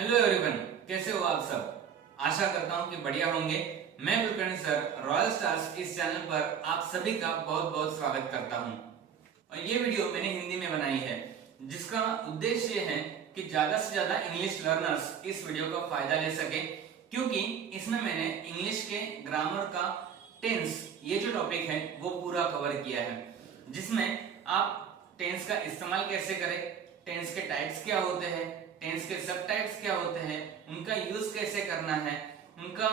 Hello everyone, कैसे हो आप सब। आशा करता हूँ कि बढ़िया होंगे। मैं कुलकर्णी सर रॉयल स्टार्स इस चैनल पर आप सभी का बहुत बहुत स्वागत करता हूँ। और ये वीडियो मैंने हिंदी में बनाई है, जिसका उद्देश्य ये है कि ज्यादा से ज्यादा इंग्लिश लर्नर्स इस वीडियो का फायदा ले सके, क्योंकि इसमें मैंने इंग्लिश के ग्रामर का टेंस ये जो टॉपिक है वो पूरा कवर किया है, जिसमें आप टेंस का इस्तेमाल कैसे करें, टेंस के टाइप्स क्या होते हैं, टेंस के सब टाइप्स क्या होते हैं, उनका यूज कैसे करना है, उनका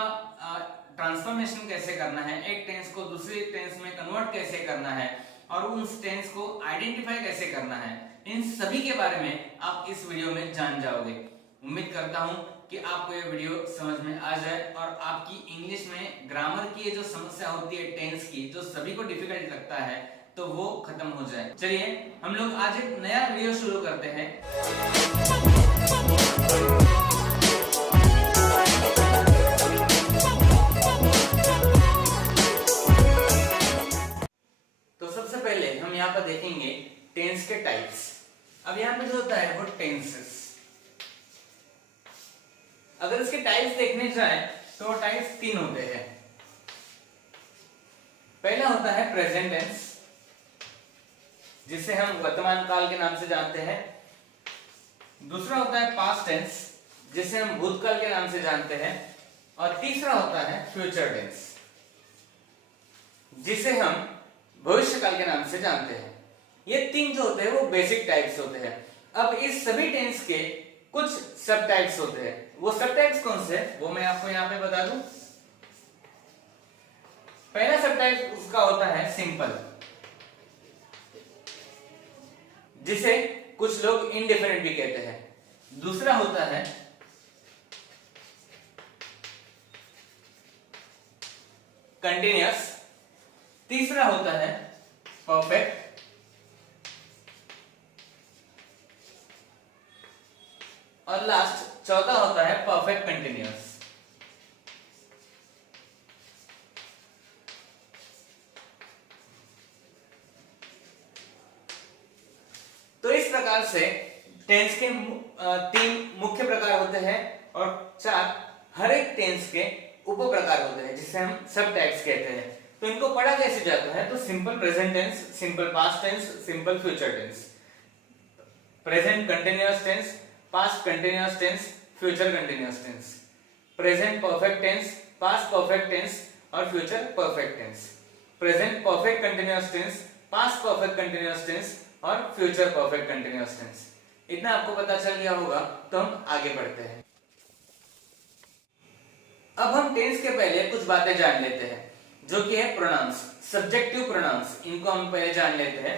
ट्रांसफॉर्मेशन कैसे करना है, एक टेंस को दूसरे टेंस में कन्वर्ट कैसे करना है और उस टेंस को आइडेंटिफाई कैसे करना है, इन सभी के बारे में आप इस वीडियो में जान जाओगे। उम्मीद करता हूं कि आपको ये वीडियो समझ में आ जाए और आपकी इंग्लिश में ग्रामर की ये जो समस्या होती है टेंस की, जो सभी को डिफिकल्ट लगता है, तो वो खत्म हो जाए। चलिए हम लोग आज एक नया वीडियो शुरू करते हैं। तो सबसे पहले हम यहाँ पर देखेंगे टेंस के टाइप्स। अब यहाँ पे जो होता है वो टेंसेस। अगर इसके टाइप्स देखने जाए तो टाइप्स तीन होते हैं। पहला होता है प्रेजेंट टेंस, जिसे हम वर्तमान काल के नाम से जानते हैं। दूसरा होता है पास्ट टेंस, जिसे हम भूतकाल के नाम से जानते हैं। और तीसरा होता है फ्यूचर टेंस, जिसे हम भविष्यकाल के नाम से जानते हैं। ये तीन जो होते हैं वो बेसिक टाइप्स होते हैं। अब इस सभी टेंस के कुछ सब टाइप्स होते हैं। वो सब टाइप्स कौन से हैं वो मैं आपको यहाँ पे बता दूं। पहला सब टाइप उसका होता है सिंपल, जिसे कुछ लोग इनडेफिनिट भी कहते हैं। दूसरा होता है कंटिन्यूअस। तीसरा होता है परफेक्ट। और लास्ट चौथा होता है परफेक्ट कंटिन्यूअस। तो इस प्रकार से टेंस के तीन मुख्य प्रकार होते हैं और चार हर एक टेंस के उप प्रकार होते हैं, जिसे हम सब टाइप्स कहते हैं। तो इनको पढ़ा कैसे जाता है, तो simple present tense, simple past tense, simple future tense, present continuous tense, past continuous tense, future continuous tense, present perfect tense, past perfect tense और future perfect tense, present perfect continuous tense, past perfect continuous tense और future perfect continuous tense. इतना आपको पता चल गया होगा, तो हम आगे बढ़ते हैं। अब हम टेंस के पहले कुछ बातें जान लेते हैं, जो कि है प्रोनाउंस, सब्जेक्टिव प्रोनाउंस। इनको हम पहले जान लेते हैं।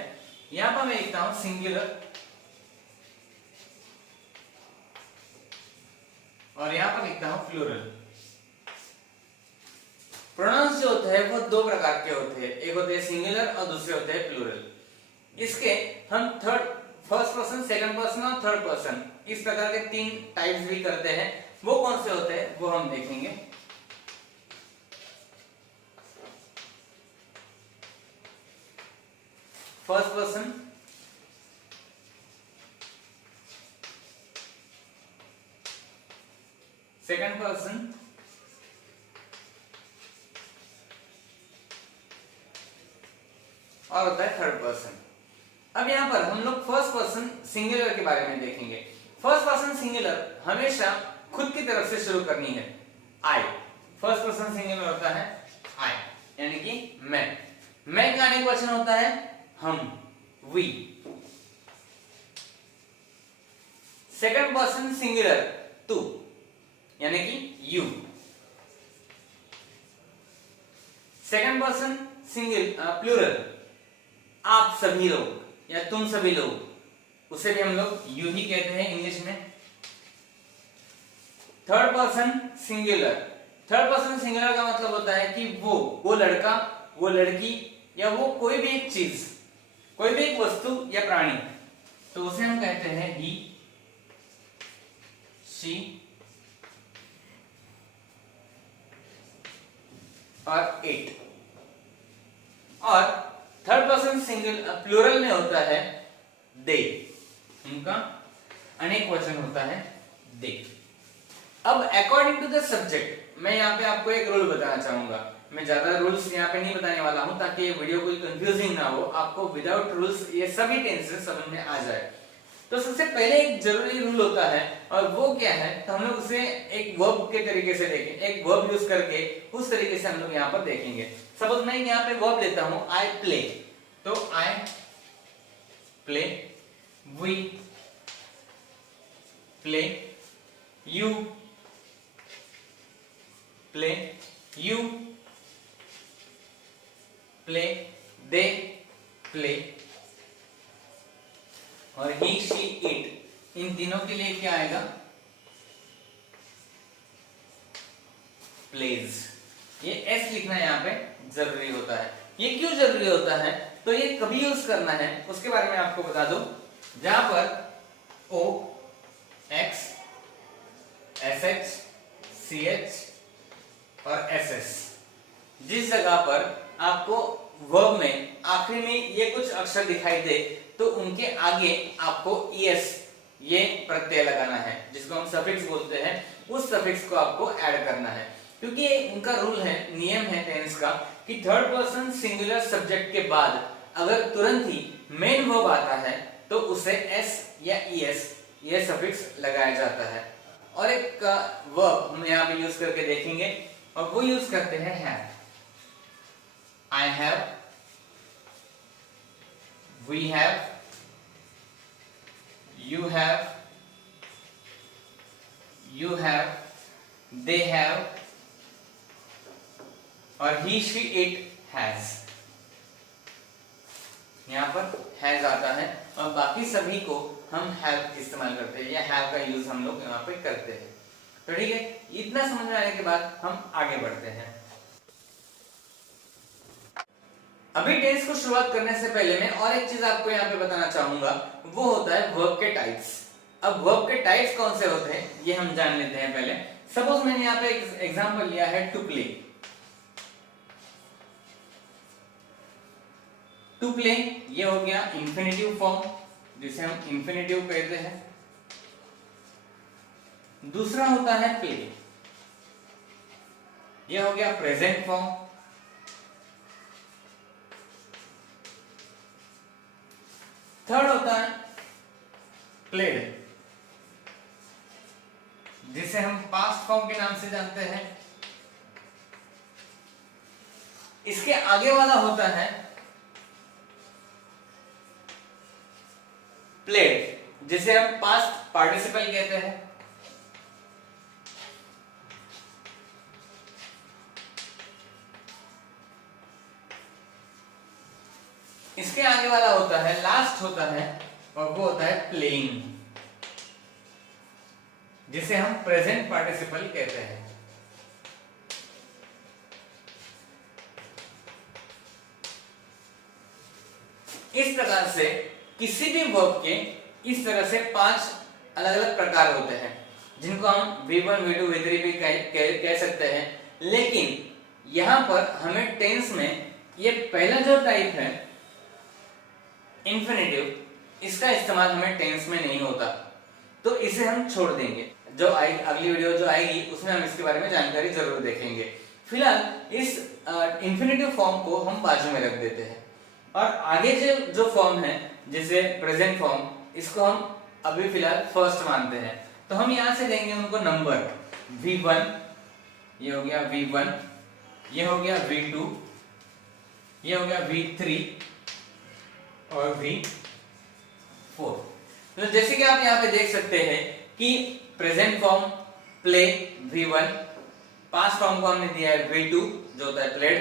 यहां पर मैं लिखता हूं सिंगुलर और यहां पर लिखता हूं प्लूरल। प्रोनाउंस जो होते हैं वो दो प्रकार के होते हैं, एक होते हैं सिंगुलर और दूसरे होते हैं प्लूरल। इसके हम फर्स्ट पर्सन, सेकंड पर्सन और थर्ड पर्सन, इस प्रकार के तीन टाइप्स भी करते हैं। वो कौन से होते हैं वो हम देखेंगे। फर्स्ट पर्सन, सेकंड पर्सन और होता है थर्ड पर्सन। अब यहां पर हम लोग फर्स्ट पर्सन सिंगुलर के बारे में देखेंगे। फर्स्ट पर्सन सिंगुलर हमेशा खुद की तरफ से शुरू करनी है। आई, फर्स्ट पर्सन सिंगुलर होता है आई, यानी कि मैं का अनेक वचन होता है हम, वी। सेकंड पर्सन सिंगुलर तू, यानी कि यू। सेकंड पर्सन प्लूरल आप सभी लोग या तुम सभी लोग, उसे भी हम लोग यू ही कहते हैं इंग्लिश में। Third person singular, third person singular का मतलब होता है कि वो लड़का, वो लड़की या वो कोई भी एक चीज, कोई भी एक वस्तु या प्राणी, तो उसे हम कहते हैं ही, शी और इट। और थर्ड पर्सन प्लूरल में होता है दे, उनका अनेक वचन होता है दे। अब अकॉर्डिंग टू द सब्जेक्ट मैं यहाँ पे आपको एक रूल बताना चाहूंगा। मैं ज्यादा रूल्स यहाँ पे नहीं बताने वाला हूँ ताकि ये वीडियो कोई कंफ्यूजिंग ना हो, आपको विदाउट रूल्स ये सभी टेंसेस समझ में आ जाए। तो सबसे पहले एक जरूरी रूल होता है और वो क्या है, तो हम लोग उसे एक वर्ब के तरीके से देखें, एक वर्ब यूज करके उस तरीके से हम लोग यहाँ पर देखेंगे। सपोज मैं यहाँ पे वर्ब लेता हूँ आई प्ले, तो I play, we play, you play, you play, they play और ही शी इट, इन तीनों के लिए क्या आएगा, प्लेज। ये एस लिखना यहाँ पे जरूरी होता है। ये क्यों जरूरी होता है, तो ये कभी यूज करना है उसके बारे में आपको बता दो। जहां पर O, X, S H, C H और एस एस, जिस जगह पर आपको वर्ब में आखिरी में ये कुछ अक्षर दिखाई दे तो उनके आगे आपको ईएस ये प्रत्यय लगाना है, जिसको हम सफिक्स बोलते हैं। उस सफिक्स को आपको ऐड करना है, क्योंकि उनका रूल है, नियम है टेंस का कि थर्ड पर्सन सिंगुलर सब्जेक्ट के बाद अगर तुरंत ही मेन वर्ब आता है तो उसे एस या ईएस ये सफिक्स लगाया जाता है। और एक वर्ब हम यहाँ पे यूज करके देखेंगे और वो यूज करते हैं have. I have, we have, you have, you have, they have और he, she, it has। यहाँ पर has आता है और बाकी सभी को हम have इस्तेमाल करते हैं या have का यूज हम लोग यहाँ पे करते हैं। तो ठीक है, इतना समझ में आने के बाद हम आगे बढ़ते हैं। अभी टेंस को शुरुआत करने से पहले मैं और एक चीज आपको यहाँ पे बताना चाहूंगा, वो होता है वर्ब के टाइप्स। अब वर्ब के टाइप्स कौन से होते हैं ये हम जान लेते हैं पहले। सपोज मैंने यहाँ पे एक एग्जांपल लिया है टू प्ले। टू प्ले ये हो गया इंफिनिटिव फॉर्म, जिसे हम इंफिनिटिव कहते हैं। दूसरा होता है प्ले, ये हो गया प्रेजेंट फॉर्म। थर्ड होता है प्लेड, जिसे हम पास्ट फॉर्म के नाम से जानते हैं। इसके आगे वाला होता है प्लेड, जिसे हम पास्ट पार्टिसिपल कहते हैं। इसके आगे वाला होता है, लास्ट होता है और वो होता है प्लेइंग, जिसे हम प्रेजेंट पार्टिसिपल कहते हैं। इस प्रकार से किसी भी वर्ब के इस तरह से 5 अलग अलग प्रकार होते हैं, जिनको हम V1, V2, V3 भी कह सकते हैं। लेकिन यहां पर हमें टेंस में ये पहला जो टाइप है इंफिनिटिव, इसका इस्तेमाल हमें टेंस में नहीं होता, तो इसे हम छोड़ देंगे। जो अगली वीडियो जो आएगी उसमें हम इसके बारे में जानकारी जरूर देखेंगे। फिलहाल इस इंफिनिटिव फॉर्म को हम बाजू में रख देते हैं और आगे जो फॉर्म है जैसे प्रेजेंट फॉर्म, इसको हम अभी फिलहाल फर्स्ट मानते हैं। तो हम यहां से देंगे उनको नंबर V1, ये हो गया V1, ये हो गया V2, ये हो गया V3 और V4। तो जैसे कि आप यहाँ पे देख सकते हैं कि present form play V1, past form को हमने दिया है V2 जो होता है प्लेड,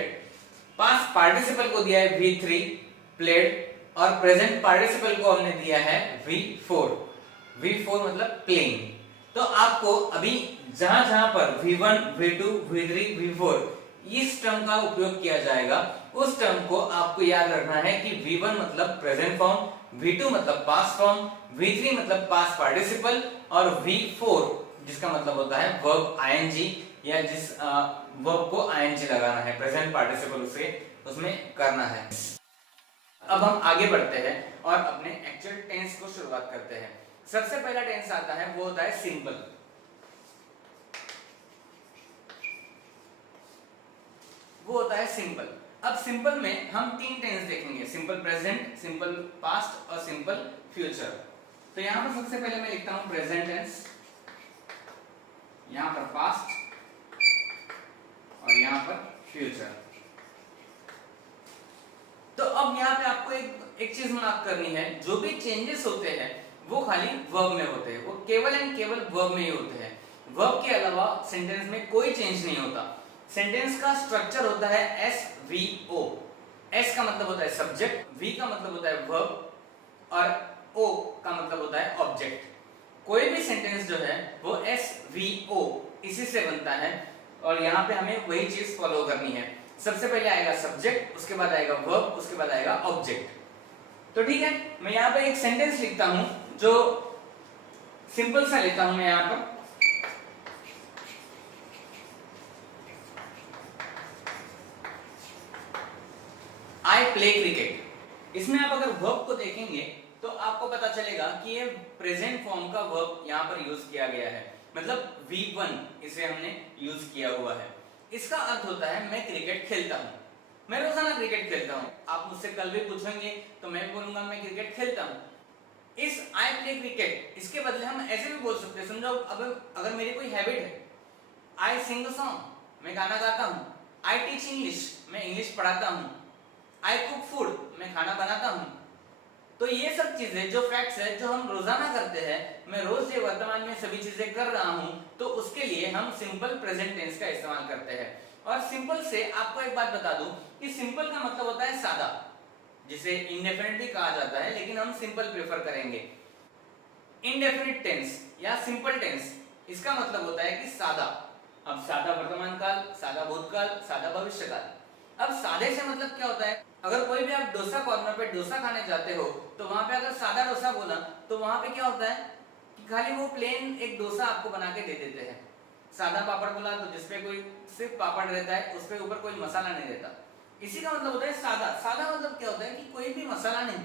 पास्ट पार्टिसिपल को दिया है V3 प्लेड और प्रेजेंट पार्टिसिपल को हमने दिया है V4। V4 मतलब प्लेइंग। तो आपको अभी जहां जहां पर V1, V2, V3, V4 इस टर्म का उपयोग किया जाएगा, उस टर्म को आपको याद रखना है कि V1 मतलब प्रेजेंट फॉर्म, V2 मतलब पास्ट फॉर्म, V3 मतलब पास्ट पार्टिसिपल और V4 जिसका मतलब होता है वर्ब आईएनजी, या जिस वर्ब को आईएनजी लगाना है, प्रेजेंट पार्टिसिपल उसे उसमें करना है। अब हम आगे बढ़ते हैं और अपने एक्चुअल टेंस को शुरुआत करते हैं। सबसे पहला टेंस आता है वो होता है सिंपल। वो होता है सिंपल। अब सिंपल में हम 3 टेंस देखेंगे, सिंपल प्रेजेंट, सिंपल पास्ट और सिंपल फ्यूचर। तो यहां पर सबसे पहले मैं लिखता हूं प्रेजेंट टेंस, यहां पर पास्ट और यहां पर फ्यूचर। तो अब यहां पे आपको एक चीज मार्क करनी है, जो भी चेंजेस होते हैं वो खाली वर्ब में होते हैं, वो केवल एंड केवल वर्ब में ही होते हैं। वर्ब के अलावा सेंटेंस में कोई चेंज नहीं होता। सेंटेंस का स्ट्रक्चर होता है SVO। S का मतलब होता है सब्जेक्ट, V का मतलब होता है वर्ब और O का मतलब होता है ऑब्जेक्ट। कोई भी सेंटेंस जो है वो SVO इसी से बनता है और यहाँ पे हमें वही चीज फॉलो करनी है। सबसे पहले आएगा सब्जेक्ट, उसके बाद आएगा वर्ब, उसके बाद आएगा ऑब्जेक्ट। तो ठीक है, मैं यहाँ पे एक सेंटेंस लिखता हूं जो सिंपल सा लेता हूं मैं यहाँ पर। आई प्ले क्रिकेट। इसमें आप अगर वर्ब को देखेंगे तो आपको पता चलेगा कि ये प्रेजेंट फॉर्म का वर्ब यहाँ पर यूज किया गया है, मतलब V1 इसे हमने यूज किया हुआ है। इसका अर्थ होता है मैं क्रिकेट खेलता हूँ, मैं रोजाना क्रिकेट खेलता हूँ। आप मुझसे कल भी पूछेंगे तो मैं बोलूंगा मैं क्रिकेट खेलता हूँ। इस आई प्ले क्रिकेट, इसके बदले हम ऐसे भी बोल सकते हैं, समझो अब अगर मेरी कोई हैबिट है, आई सिंग अ सॉन्ग, मैं गाना गाता हूँ। आई टीच इंग्लिश, मैं इंग्लिश पढ़ाता हूँ। आई कुक फूड, मैं खाना बनाता हूँ। तो ये सब चीजें जो फैक्ट्स है जो हम रोजाना करते हैं, मैं रोज ये वर्तमान में सभी चीजें कर रहा हूँ, तो उसके लिए हम सिंपल प्रेजेंट टेंस का इस्तेमाल करते हैं। और सिंपल से आपको एक बात बता दूं कि सिंपल का मतलब होता है सादा, जिसे इंडेफिनिट भी कहा जाता है, लेकिन हम सिंपल प्रेफर करेंगे। इंडेफिनिट टेंस या सिंपल टेंस, इसका मतलब होता है कि सादा। अब सादा वर्तमान काल, सादा भूतकाल, सादा भविष्य काल। अब सादे से मतलब क्या होता है, अगर कोई भी आप डोसा कॉर्नर पे डोसा खाने जाते हो तो वहां पे अगर सादा डोसा बोला तो वहां पे क्या होता है कि खाली वो प्लेन एक डोसा आपको बना के दे देते हैं। सादा पापड़ बोला तो जिसपे कोई सिर्फ पापड़ रहता है, उसपे ऊपर कोई मसाला नहीं रहता, इसी का मतलब होता है सादा। सादा मतलब क्या होता है कि कोई भी मसाला नहीं।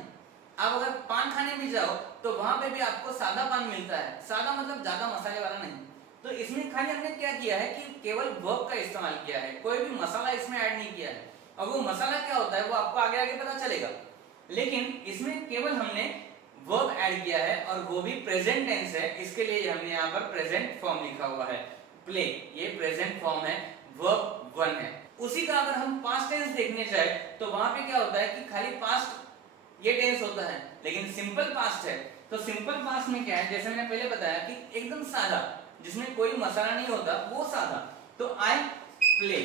आप अगर पान खाने भी जाओ तो वहां पे भी आपको सादा पान मिलता है, सादा मतलब ज्यादा मसाले वाला नहीं। तो इसमें खाली हमने क्या किया है कि केवल वर्ब का इस्तेमाल किया है, कोई भी मसाला इसमें ऐड नहीं किया है। और वो मसाला क्या होता है वो आपको आगे आगे पता चलेगा, लेकिन इसमें केवल हमने वर्ब ऐड किया है और वो भी प्रेजेंट टेंस है, इसके लिए हमने यहाँ पर प्रेजेंट फॉर्म लिखा हुआ है। प्ले, ये प्रेजेंट फॉर्म है, वर्ब 1 है। उसी का अगर हम पास्ट टेंस देखने जाए तो वहां पे क्या होता है कि खाली पास्ट ये टेंस होता है, लेकिन सिंपल पास्ट है। तो सिंपल पास्ट में क्या है, जैसे मैंने पहले बताया कि एकदम सादा, जिसमें कोई मसाला नहीं होता, वो सादा। तो आई प्ले,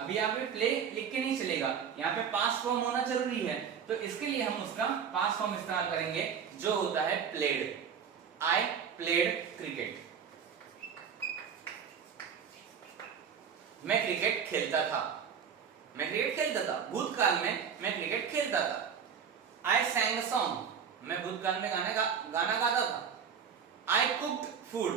अभी यहाँ पे प्ले लिख के नहीं चलेगा, यहाँ पे पास्ट फॉर्म होना जरूरी है, तो इसके लिए हम उसका पास्ट फॉर्म इस्तेमाल करेंगे जो होता है प्लेड। आई प्लेड क्रिकेट, मैं क्रिकेट खेलता था, मैं क्रिकेट खेलता था। भूतकाल में मैं क्रिकेट खेलता था। आई सैंग अ सॉन्ग, मैं भूतकाल में गाना गाता था। आई कुक्ड फूड,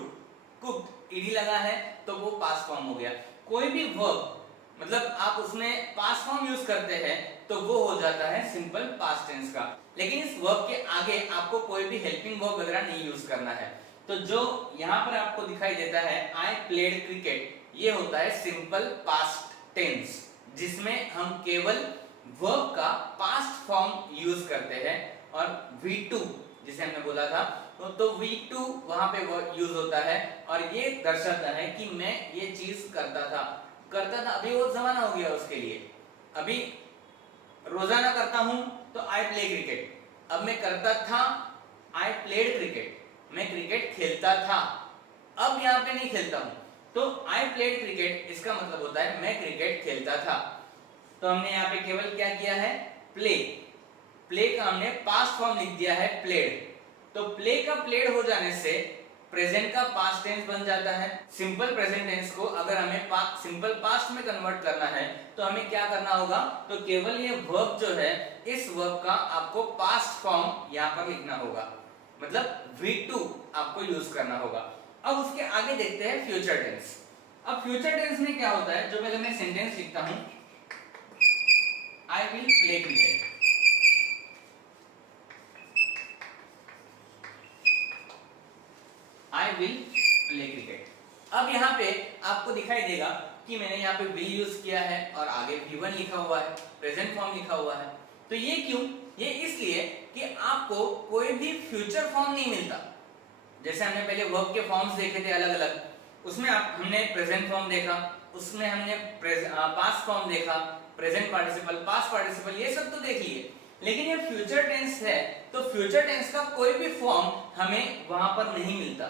कुक्ड ईडी लगा है तो वो पास्ट फॉर्म हो गया। कोई भी वर्ब मतलब आप उसमें पास्ट फॉर्म यूज करते हैं तो वो हो जाता है सिंपल पास्ट टेंस का, लेकिन इस वर्ब के आगे आपको कोई भी हेल्पिंग वर्ब वगैरह नहीं यूज करना है। तो जो यहाँ पर आपको दिखाई देता है आई प्लेड क्रिकेट, ये होता है सिंपल पास्ट टेंस, जिसमें हम केवल वर्ब का पास्ट फॉर्म यूज करते हैं। और V2 जिसे हमने बोला था तो V2 वहां पे यूज होता है और ये दर्शाता है कि मैं ये चीज करता था। अभी वो जमाना हो गया उसके लिए। अभी रोजाना करता हूं तो आई प्ले क्रिकेट, अब मैं करता था आई प्लेड क्रिकेट, मैं क्रिकेट खेलता था, अब यहाँ पे नहीं खेलता हूं। तो आई प्लेड क्रिकेट इसका मतलब होता है मैं क्रिकेट खेलता था। तो हमने यहाँ पे केवल क्या किया है, प्ले, प्ले का हमने पास्ट फॉर्म लिख दिया है प्लेड। तो प्ले का प्लेड हो जाने से प्रेजेंट का पास्ट टेंस बन जाता है। सिंपल प्रेजेंट टेंस को अगर हमें सिंपल पास्ट में कन्वर्ट करना है तो हमें क्या करना होगा, तो केवल ये वर्ब जो है इस वर्ब का आपको पास्ट फॉर्म यहाँ पर लिखना होगा, मतलब V2 आपको यूज करना होगा। अब उसके आगे देखते हैं फ्यूचर टेंस। अब फ्यूचर टेंस में क्या होता है, जो पहले मैं सेंटेंस लिखता हूं, आई will play cricket, I will play cricket. अब यहाँ पे आपको दिखाई देगा कि मैंने यहाँ पे विल यूज किया है और आगे V1 लिखा हुआ है, प्रेजेंट फॉर्म लिखा हुआ है। तो ये क्यों? ये इसलिए कि आपको कोई भी फ्यूचर फॉर्म नहीं मिलता। जैसे हमने पहले वर्ब के फॉर्म्स देखे थे अलग अलग, उसमें हमने प्रेजेंट फॉर्म देखा, उसमें हमने पास्ट फॉर्म देखा, प्रेजेंट पार्टिसिपल, पास्ट पार्टिसिपल, ये सब तो देख लिए। लेकिन ये फ्यूचर टेंस है तो फ्यूचर टेंस का कोई भी फॉर्म हमें वहां पर नहीं मिलता।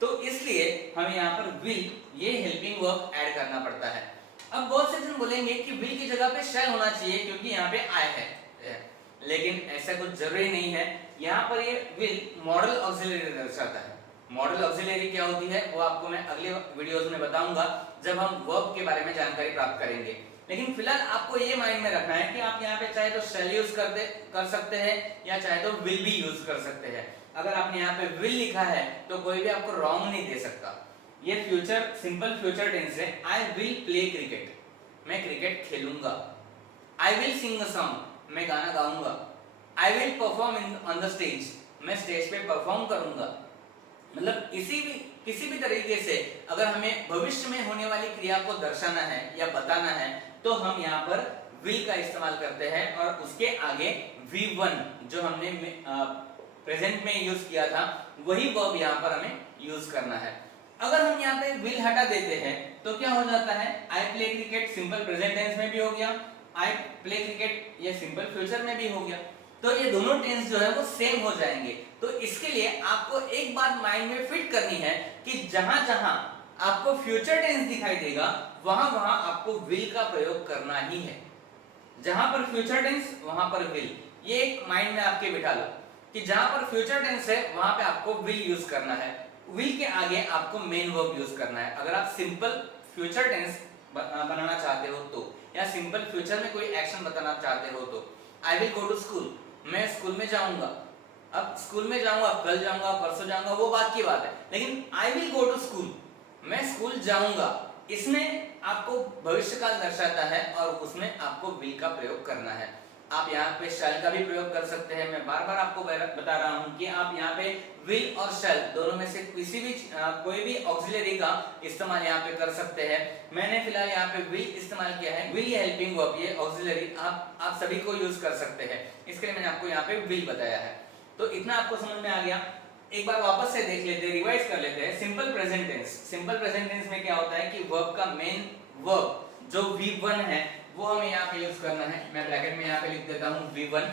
तो इसलिए हमें यहाँ पर विल, ये हेल्पिंग वर्ब ऐड करना पड़ता है। अब बहुत से जन बोलेंगे कि विल की जगह पे शैल होना चाहिए क्योंकि यहाँ पे आय है, लेकिन ऐसा कुछ जरूरी नहीं है। यहाँ पर ये विल मॉडल ऑक्सिलरी दर्शाता है। मॉडल ऑक्सिलरी क्या होती है वो आपको मैं अगले वीडियोस में बताऊंगा जब हम वर्ब के बारे में जानकारी प्राप्त करेंगे। लेकिन फिलहाल आपको ये माइंड में रखना है कि आप यहाँ पे चाहे तो शैल यूज कर सकते हैं या चाहे तो विल भी यूज कर सकते हैं। अगर आपने यहाँ पे विल लिखा है तो कोई भी आपको रॉन्ग नहीं दे सकता। ये फ्यूचर, सिंपल फ्यूचर टेंस है। आई विल प्ले क्रिकेट, मैं क्रिकेट खेलूंगा। I will sing a song, मैं गाना गाऊंगा। I will perform on the stage, मैं स्टेज पे परफॉर्म करूंगा। मतलब किसी भी तरीके से अगर हमें भविष्य में होने वाली क्रिया को दर्शाना है या बताना है तो हम यहाँ पर विल का इस्तेमाल करते हैं और उसके आगे V1 जो हमने प्रेजेंट में यूज किया था वही वर्ब यहाँ पर हमें यूज करना है। अगर हम यहाँ पे विल हटा देते हैं तो क्या हो जाता है? I play cricket simple present tense में भी हो गया, आई प्ले क्रिकेट ये सिंपल फ्यूचर में भी हो गया। तो ये दोनों टेंस जो है वो सेम हो जाएंगे। तो इसके लिए आपको एक बात माइंड में फिट करनी है कि जहां जहां आपको फ्यूचर टेंस दिखाई देगा वहां वहां आपको विल का प्रयोग करना ही है। जहां पर फ्यूचर टेंस वहां पर विल, ये एक माइंड में आपके बिठा लो कि जहां पर फ्यूचर टेंस है वहां पे आपको विल यूज करना है, विल के आगे आपको मेन वर्ब यूज करना है। अगर आप सिंपल फ्यूचर टेंस बनाना चाहते हो तो, या सिंपल फ्यूचर में कोई एक्शन बताना चाहते हो तो, I will go to school, मैं स्कूल में जाऊंगा। अब स्कूल में जाऊंगा, कल जाऊंगा, परसों जाऊंगा, वो बात की बात है। लेकिन I will go to school, मैं स्कूल जाऊंगा, इसमें आपको भविष्य काल दर्शाता है और उसमें आपको विल का प्रयोग करना है। आप यहाँ पे शैल का भी प्रयोग कर सकते हैं। मैं बार बार आपको बता रहा हूँ कि आप यहाँ पे विल और शैल दोनों में से किसी भी कोई भी ऑक्सिलरी का इस्तेमाल यहाँ पे कर सकते हैं। मैंने फिलहाल यहाँ पे विल इस्तेमाल किया है। विल या हेल्पिंग वर्ब, ये ऑक्सिलरी आप सभी को यूज कर सकते हैं, इसके लिए मैंने आपको यहाँ पे विल बताया है। तो इतना आपको समझ में आ गया। एक बार वापस से देख लेते हैं, रिवाइज कर लेते हैं। Simple present tense, simple present tense में क्या होता है कि वर्ब का मेन वर्ब जो V1 है वो हमें यहाँ पे यूज करना है। मैं ब्रैकेट में यहाँ पे लिख देता हूँ V1।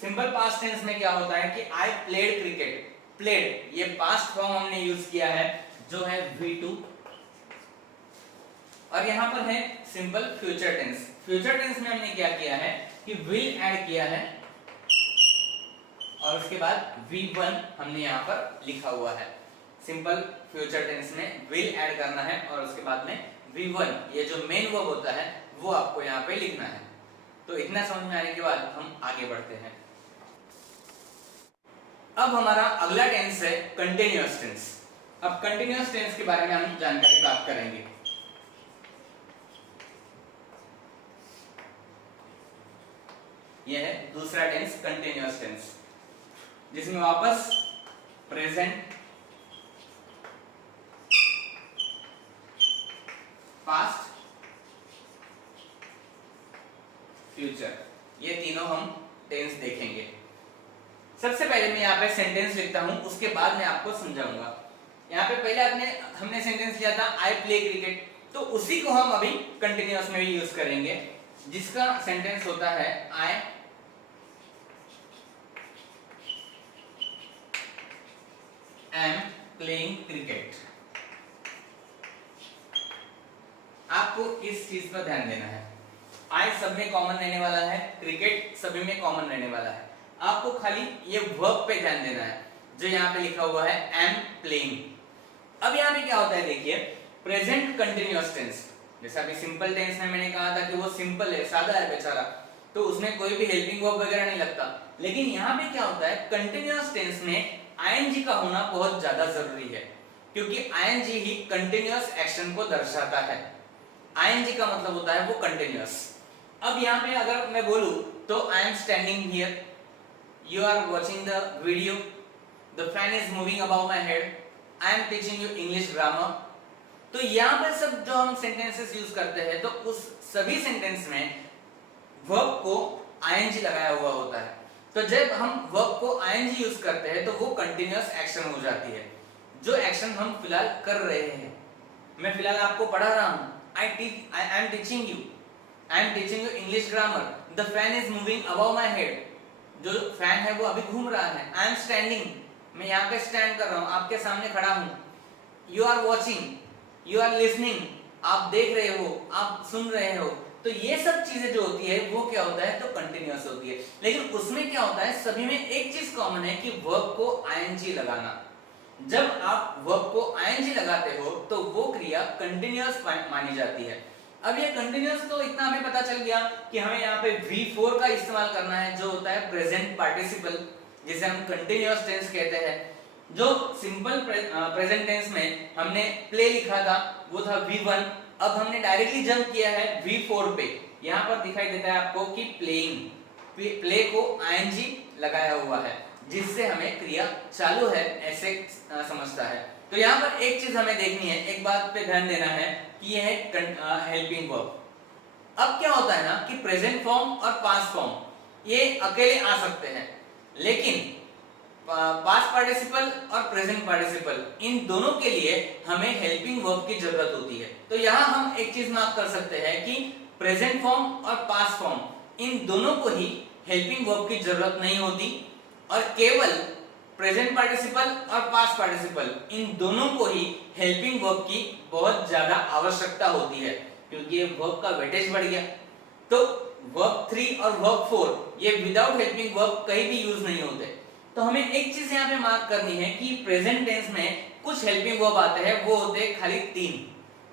सिंपल पास्ट टेंस में क्या होता है कि आई प्लेड क्रिकेट, प्लेड ये पास्ट फॉर्म हमने यूज किया है जो है V2। और यहाँ पर है simple future tense. Future tense में हमने क्या किया है कि विल ऐड किया है और उसके बाद V1 हमने यहाँ पर लिखा हुआ है। सिंपल फ्यूचर टेंस में विल ऐड करना है और उसके बाद में V1 ये जो मेन वर्ब होता है वो आपको यहाँ पे लिखना है। तो इतना समझ में आने के बाद हम आगे बढ़ते हैं। अब हमारा अगला टेंस है कंटिन्यूअस टेंस। अब कंटिन्यूअस टेंस के बारे में हम जानकारी प्राप्त करेंगे। यह है दूसरा टेंस कंटिन्यूअस टेंस, जिसमें वापस प्रेजेंट, पास्ट, फ्यूचर, ये तीनों हम टेंस देखेंगे। सबसे पहले मैं यहाँ पे सेंटेंस लिखता हूं, उसके बाद मैं आपको समझाऊंगा। यहाँ पे पहले हमने सेंटेंस लिया था आई प्ले क्रिकेट, तो उसी को हम अभी कंटिन्यूअस में भी यूज करेंगे, जिसका सेंटेंस होता है आई एम प्लेइंग क्रिकेट। आपको इस चीज पर ध्यान देना है। आई सब में कॉमन रहने वाला है, क्रिकेट सभी में कॉमन रहने वाला है। आपको खाली ये वर्ब पे ध्यान देना है जो यहाँ पे लिखा हुआ है एम प्लेइंग। अब यहाँ पे क्या होता है देखिए, प्रेजेंट कंटिन्यूअस टेंस, जैसे अभी सिंपल टेंस में मैंने कहा था कि वो सिंपल है, सादा है बेचारा, तो उसमें कोई भी हेल्पिंग वर्ब वगैरह नहीं लगता। लेकिन यहाँ पे क्या होता है, कंटिन्यूअस टेंस में आईएनजी का होना बहुत ज्यादा जरूरी है, क्योंकि आईएनजी ही कंटिन्यूअस एक्शन को दर्शाता है। आईएनजी का मतलब होता है वो कंटिन्यूअस। अब यहाँ पे अगर मैं बोलूं तो I am standing here, you are watching the video, the fan is moving about my head, I am teaching you English grammar, तो यहाँ पे सब जो हम सेंटेंसेस यूज करते हैं तो उस सभी सेंटेंस में वर्ब को आईएनजी लगाया हुआ होता है। तो जब हम वर्ब को आईएनजी यूज करते हैं तो वो कंटिन्यूअस एक्शन हो जाती है, जो एक्शन हम फिलहाल कर रहे हैं। मैं फिलहाल आपको पढ़ा रहा हूं, आई am teaching you English grammar, the fan is moving above my head, जो फैन है वो अभी घूम रहा है। आई एम स्टैंडिंग, मैं यहाँ पे स्टैंड कर रहा हूँ, आपके सामने खड़ा हूँ। You are watching, you are listening, आप देख रहे हो, आप सुन रहे हो। तो ये सब चीजें जो होती है वो क्या होता है, तो कंटिन्यूअस होती है। लेकिन उसमें क्या होता है, सभी में एक चीज कॉमन है कि वर्ब को आईएनजी लगाना। जब आप वर्ब को आईएनजी लगाते हो तो वो क्रिया कंटिन्यूअस मानी जाती है। अब ये कंटिन्यूअस तो इतना हमें पता चल गया कि हमें यहाँ पे V4 का इस्तेमाल करना है, जो होता है प्रेजेंट पार्टिसिपल, जिसे हम कंटिन्यूअस टेंस कहते हैं। जो सिंपल प्रेजेंट टेंस में हमने प्ले लिखा था वो था V1, अब हमने डायरेक्टली जंप किया है V4 पे। यहाँ पर दिखाई देता है आपको कि प्लेइंग, प्ले को आईएनजी लगाया हुआ है, जिससे हमें क्रिया चालू है ऐसे समझता है। तो यहाँ पर एक चीज हमें देखनी है, एक बात पे ध्यान देना है कि यह है हेल्पिंग वर्ब। अब क्या होता है ना कि प्रेजेंट फॉर्म और पास्ट फॉर्म ये अकेले आ सकते हैं, लेकिन पास्ट पार्टिसिपल और प्रेजेंट पार्टिसिपल इन दोनों के लिए हमें हेल्पिंग वर्ब की जरूरत होती है। तो यहाँ हम एक चीज मार्क कर सकते हैं कि प्रेजेंट फॉर्म और पास्ट फॉर्म इन दोनों को ही हेल्पिंग वर्ब की जरूरत नहीं होती, और केवल प्रेजेंट पार्टिसिपल और पास्ट पार्टिसिपल इन दोनों को ही हेल्पिंग वर्ब की बहुत ज्यादा आवश्यकता होती है, क्योंकि ये वर्ब का वेटेज बढ़ गया। तो वर्ब 3 और वर्ब 4 ये विदाउट हेल्पिंग वर्ब कहीं भी यूज नहीं होते। तो हमें एक चीज यहाँ पे मार्क करनी है कि प्रेजेंट टेंस में कुछ हेल्पिंग वर्ब आते हैं, वो होते हैं खाली 3,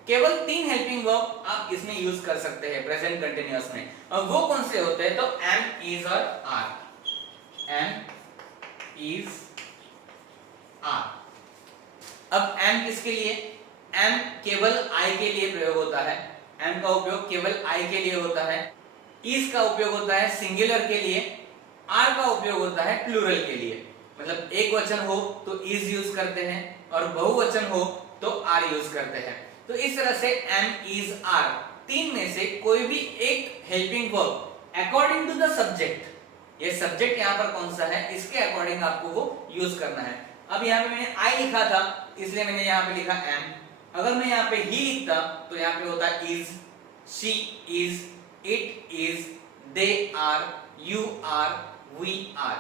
केवल 3 हेल्पिंग वर्ब आप इसमें यूज कर सकते हैं प्रेजेंट कंटिन्यूअस में। और वो कौन से होते हैं, तो एम, इज और आर। Am, is, are. अब एम किसके लिए, एम केवल आई के लिए प्रयोग होता है, एम का उपयोग केवल आई के लिए होता है। इज का उपयोग होता है सिंगुलर के लिए, आर का उपयोग होता है प्लूरल के लिए। मतलब एक वचन हो तो इज यूज करते हैं और बहुवचन हो तो आर यूज करते हैं। तो इस तरह से एम, इज, आर तीन में से कोई भी एक helping verb according to the subject, ये सब्जेक्ट यहाँ पर कौन सा है इसके अकॉर्डिंग आपको वो यूज करना है। अब यहाँ पे मैंने आई लिखा था इसलिए मैंने यहाँ पे लिखा एम। अगर मैं यहाँ पे ही लिखता तो यहाँ पे होता is, she is, it is, they are, you are, we are.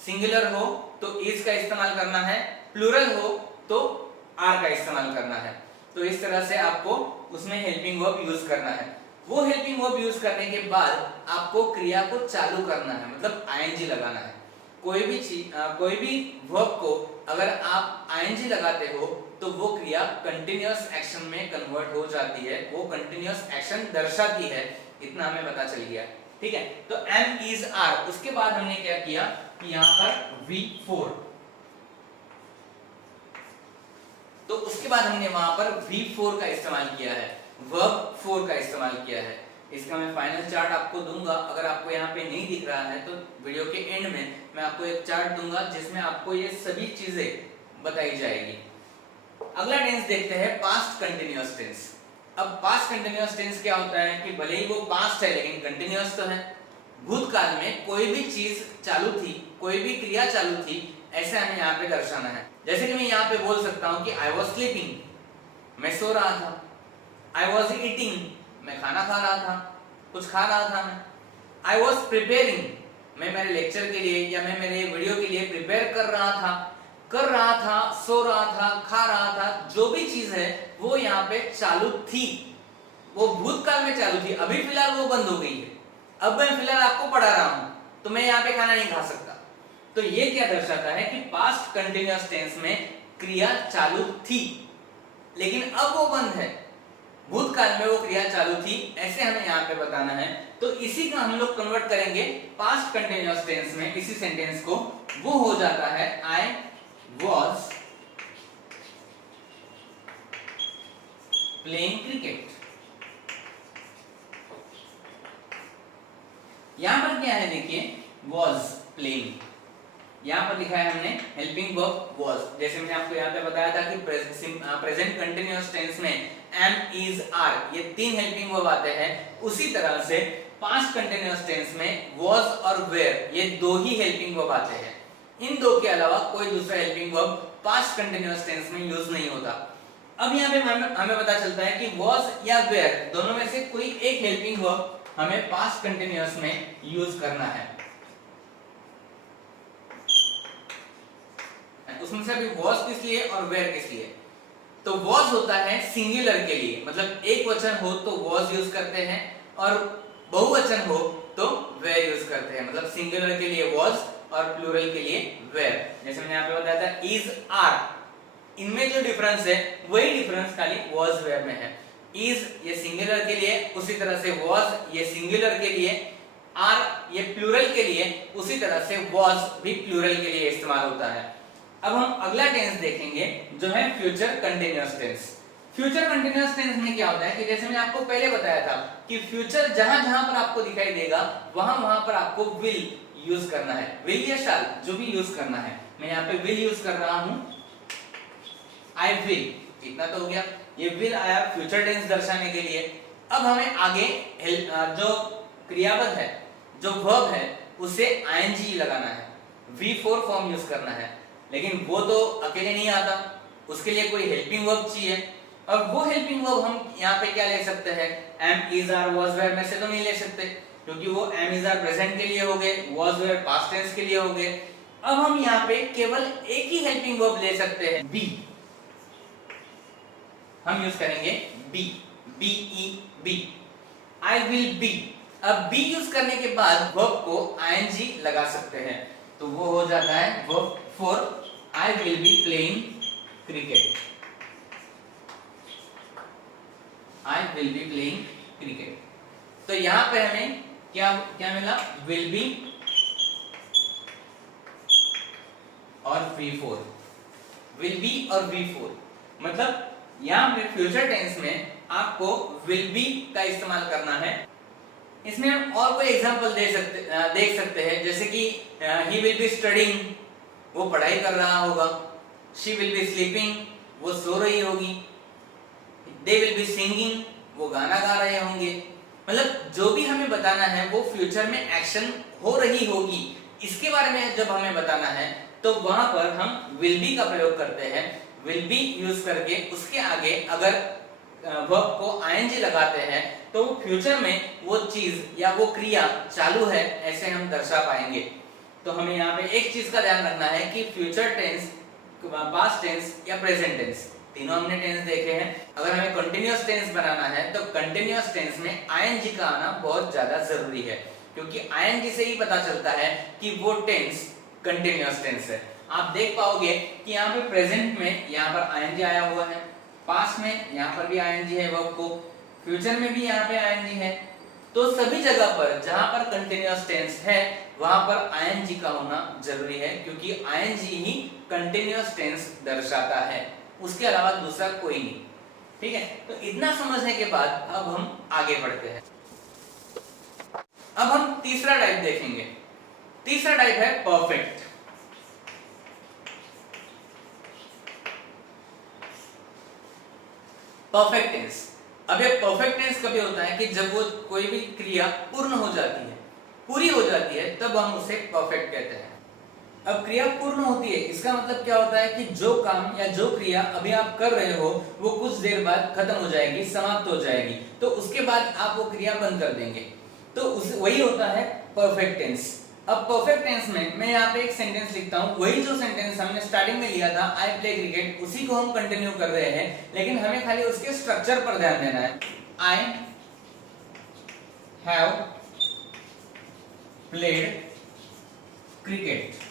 Singular हो तो इज का इस्तेमाल करना है, प्लूरल हो तो आर का इस्तेमाल करना है। तो इस तरह से आपको उसमें हेल्पिंग वर्ब यूज करना है। वो हेल्पिंग वर्ब यूज करने के बाद आपको क्रिया को चालू करना है, मतलब आईएनजी लगाना है। कोई भी वर्ब को अगर आप आईएनजी लगाते हो तो वो क्रिया कंटिन्यूअस एक्शन में कन्वर्ट हो जाती है, वो कंटिन्यूअस एक्शन दर्शाती है। इतना हमें पता चल गया, ठीक है। तो एम, इज, आर, उसके बाद हमने क्या किया कि यहाँ पर V4, तो उसके बाद हमने वहां पर V4 का इस्तेमाल किया है, वर्ब 4 का इस्तेमाल किया है। इसका मैं फाइनल चार्ट आपको दूंगा, अगर आपको यहाँ पे नहीं दिख रहा है तो वीडियो के एंड में मैं आपको एक चार्ट दूंगा जिसमें आपको ये सभी चीजें बताई जाएगी। अगला टेंस देखते हैं, पास्ट कंटिन्यूअस टेंस। अब पास्ट कंटिन्यूअस टेंस क्या होता है कि भले ही वो पास्ट है लेकिन कंटिन्यूअस तो है। भूतकाल में कोई भी चीज चालू थी, कोई भी क्रिया चालू थी, ऐसा हमें यहाँ पे दर्शाना है। जैसे कि मैं यहाँ पे बोल सकता हूँ कि आई वॉज स्लीपिंग, मैं सो रहा था। आई वॉज ईटिंग, मैं खाना खा रहा था, कुछ खा रहा था मैं। आई वॉज प्रिपेयरिंग, मैं मेरे लेक्चर के लिए या मैं मेरे वीडियो के लिए प्रिपेयर कर रहा था, सो रहा था, खा रहा था, जो भी चीज है वो यहाँ पे चालू थी, वो भूतकाल में चालू थी। अभी फिलहाल वो बंद हो गई है, अब मैं फिलहाल आपको पढ़ा रहा हूं तो मैं यहाँ पे खाना नहीं खा सकता। तो ये क्या दर्शाता है कि पास्ट कंटिन्यूअस टेंस में क्रिया चालू थी लेकिन अब वो बंद है, भूतकाल में वो क्रिया चालू थी, ऐसे हमें यहाँ पे बताना है। तो इसी का हम लोग कन्वर्ट करेंगे पास्ट कंटिन्यूअस टेंस में, इसी सेंटेंस को। वो हो जाता है आई वॉज प्लेइंग क्रिकेट। यहां पर क्या है देखिए, वॉज प्लेइंग, यहां पर लिखा है हमने हेल्पिंग वर्ब was। जैसे मैंने आपको यहाँ पे बताया था कि प्रेजेंट कंटिन्यूअस टेंस में am, is, are ये 3 हेल्पिंग वर्ब आते हैं, उसी तरह से पास्ट कंटिन्यूअस टेंस में was और were ये 2 ही हेल्पिंग वर्ब आते हैं। इन 2 के अलावा कोई दूसरा helping verb past continuous tense में यूज नहीं होता। अब यहाँ पे हमें पता चलता है कि was या were दोनों में से कोई एक हेल्पिंग वर्ब हमें पास्ट कंटिन्यूअस में यूज करना है। उसमें से अभी was किस लिए और were किस लिए? तो was होता है सिंगुलर के लिए, मतलब एक वचन हो तो was यूज करते हैं और बहुवचन हो तो were यूज करते हैं। मतलब सिंगुलर के लिए was और प्लूरल के लिए were। जैसे मैंने यहाँ पे बताया था is, are, इनमें जो डिफरेंस है वही डिफरेंस खाली was, were में है। is ये सिंगुलर के लिए, उसी तरह से was ये सिंगुलर के लिए, are ये प्लूरल के लिए, उसी तरह से was भी प्लूरल के लिए इस्तेमाल होता है। अब हम अगला टेंस देखेंगे जो है future continuous tense. Future continuous tense में क्या होता है कि जैसे मैंने आपको पहले बताया था कि फ्यूचर जहां जहां पर आपको दिखाई देगा वहां वहां पर आपको विल यूज करना है। विल या शैल जो भी यूज करना है, मैं यहाँ पे विल यूज कर रहा हूं, आई विल, इतना तो हो गया। ये विल आया फ्यूचर टेंस दर्शाने के लिए। अब हमें आगे जो क्रियापद है, जो वर्ब है, उसे आईएनजी लगाना है, V4 फॉर्म यूज करना है। लेकिन वो तो अकेले नहीं आता, उसके लिए कोई हेल्पिंग वर्ब चाहिए। और वो हेल्पिंग वर्ब हम यहाँ पे क्या ले सकते हैं? am, is, are, was, were में से तो नहीं ले सकते, क्योंकि वो am, is, are प्रेजेंट के लिए हो गए, was, were पास्ट टेंस के लिए हो गए। अब हम यहाँ पे केवल एक ही हेल्पिंग वर्ब ले सकते हैं, be। हम यूज करेंगे be, be, I will be। अब be यूज करने के बाद वर्ब को ing लगा सकते हैं, तो वो हो जाता है verb for I will be playing cricket। I will be playing cricket। तो यहां पे हमें क्या क्या मिला? will be और V4, will be और V4। मतलब यहां पे फ्यूचर टेंस में आपको will be का इस्तेमाल करना है। इसमें हम और कोई एग्जांपल देख सकते हैं, जैसे कि he will be studying, वो पढ़ाई कर रहा होगा। she will be sleeping, वो सो रही होगी। they will be singing, वो गाना गा रहे होंगे। मतलब जो भी हमें बताना है वो फ्यूचर में एक्शन हो रही होगी, इसके बारे में जब हमें बताना है तो वहां पर हम will be का प्रयोग करते हैं। will be यूज करके उसके आगे अगर वर्ब को ing लगाते हैं तो फ्यूचर में वो चीज या वो क्रिया चालू है, ऐसे हम दर्शा पाएंगे। तो हमें यहाँ पे एक चीज का ध्यान रखना है कि फ्यूचर टेंस, पास्ट टेंस या प्रेजेंट टेंस, तीनों हमने टेंस देखे हैं। अगर हमें कंटिन्यूअस टेंस बनाना है तो कंटिन्यूअस टेंस में आईएनजी का आना बहुत ज्यादा जरूरी है, क्योंकि आईएनजी से ही पता चलता है कि वो टेंस कंटिन्यूअस टेंस है। आप देख पाओगे कि यहाँ पे प्रेजेंट में यहाँ पर आईएनजी आया हुआ है, पास्ट में यहाँ पर भी आईएनजी है वर्ब को, फ्यूचर में भी यहाँ पे आईएनजी है। तो सभी जगह पर जहां पर कंटिन्यूअस टेंस है वहां पर आईएनजी का होना जरूरी है, क्योंकि आईएनजी ही कंटिन्यूअस टेंस दर्शाता है, उसके अलावा दूसरा कोई नहीं। ठीक है, तो इतना समझने के बाद अब हम आगे बढ़ते हैं। अब हम तीसरा टाइप देखेंगे। तीसरा टाइप है परफेक्ट। Perfect tense. अब ये परफेक्ट टेंस कभी होता है कि जब वो कोई भी क्रिया पूर्ण हो जाती है, पूरी हो जाती है, तब हम उसे परफेक्ट कहते हैं। अब क्रिया पूर्ण होती है, इसका मतलब क्या होता है कि जो काम या जो क्रिया अभी आप कर रहे हो वो कुछ देर बाद खत्म हो जाएगी, समाप्त हो जाएगी, तो उसके बाद आप वो क्रिया बंद कर देंगे, तो वही होता है परफेक्ट टेंस। अब परफेक्ट टेंस में मैं यहाँ पे एक सेंटेंस लिखता हूँ, वही जो सेंटेंस हमने स्टार्टिंग में लिया था, आई प्ले क्रिकेट, उसी को हम कंटिन्यू कर रहे हैं, लेकिन हमें खाली उसके स्ट्रक्चर पर ध्यान देना है। I have played cricket.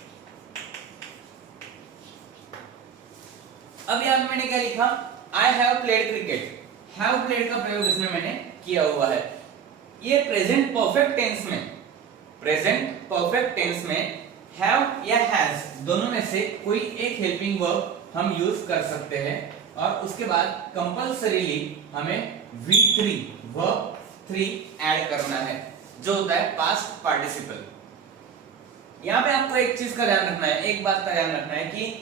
अब यहाँ पे मैंने क्या लिखा? I have played cricket. Have played का प्रयोग इसमें मैंने किया हुआ है। ये प्रेजेंट परफेक्ट टेंस में, प्रेजेंट परफेक्ट टेंस में हैव या हैज दोनों में से कोई एक हेल्पिंग वर्ब हम यूज कर सकते हैं, और उसके बाद कंपल्सरीली हमें V3 वर्ब 3 ऐड करना है, जो होता है पास्ट पार्टिसिपल। यहाँ पे आपको एक चीज का ध्यान रखना है, एक बात का ध्यान रखना है कि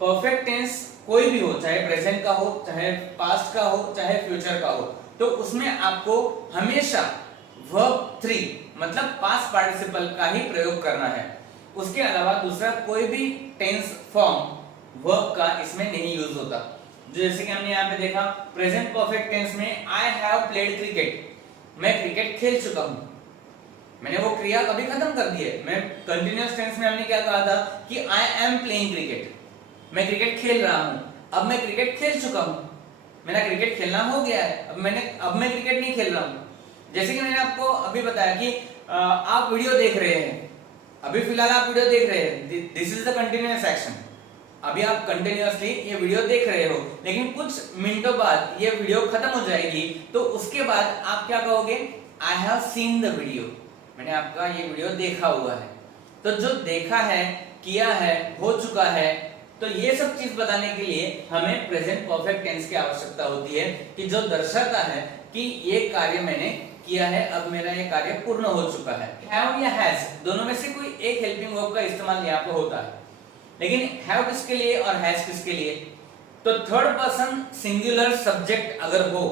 परफेक्ट टेंस कोई भी हो, चाहे प्रेजेंट का हो, चाहे पास्ट का हो, चाहे फ्यूचर का हो, तो उसमें आपको हमेशा वर्ब 3 मतलब पास्ट पार्टिसिपल का ही प्रयोग करना है। उसके अलावा दूसरा कोई भी टेंस फॉर्म वर्ब का इसमें नहीं यूज होता। जैसे कि हमने यहाँ पे देखा प्रेजेंट परफेक्ट टेंस में आई हैव प्लेड क्रिकेट, मैं क्रिकेट खेल चुका हूं, मैंने वो क्रिया कभी खत्म कर दी है। मैं कंटिन्यूअस टेंस में हमने क्या कहा था कि आई एम प्लेइंग क्रिकेट, मैं क्रिकेट खेल रहा हूं, अब मैं क्रिकेट खेल चुका हूं, मेरा क्रिकेट खेलना हो गया है, अब मैं क्रिकेट नहीं खेल रहा हूं। जैसे कि मैंने आपको अभी बताया कि आप वीडियो देख रहे हैं, अभी फिलहाल आप वीडियो देख रहे हैं, this is the continuous action, अभी आप कंटिन्यूअसली ये वीडियो देख रहे हो, लेकिन कुछ मिनटों बाद ये वीडियो खत्म हो जाएगी, तो उसके बाद आप क्या कहोगे, I have seen the video, मैंने आपका ये वीडियो देखा हुआ है। तो जो देखा है, किया है, हो चुका है, तो ये सब चीज बताने के लिए हमें प्रेजेंट परफेक्ट टेंस की आवश्यकता होती है कि जो दर्शाता है कि ये कार्य मैंने किया है, अब मेरा ये कार्य पूर्ण हो चुका है। हैव या हैज दोनों में से कोई एक हेल्पिंग वर्ब का इस्तेमाल यहाँ पे होता है, लेकिन हैव किसके लिए और हैज किसके लिए? तो थर्ड पर्सन सिंगुलर सब्जेक्ट अगर हो,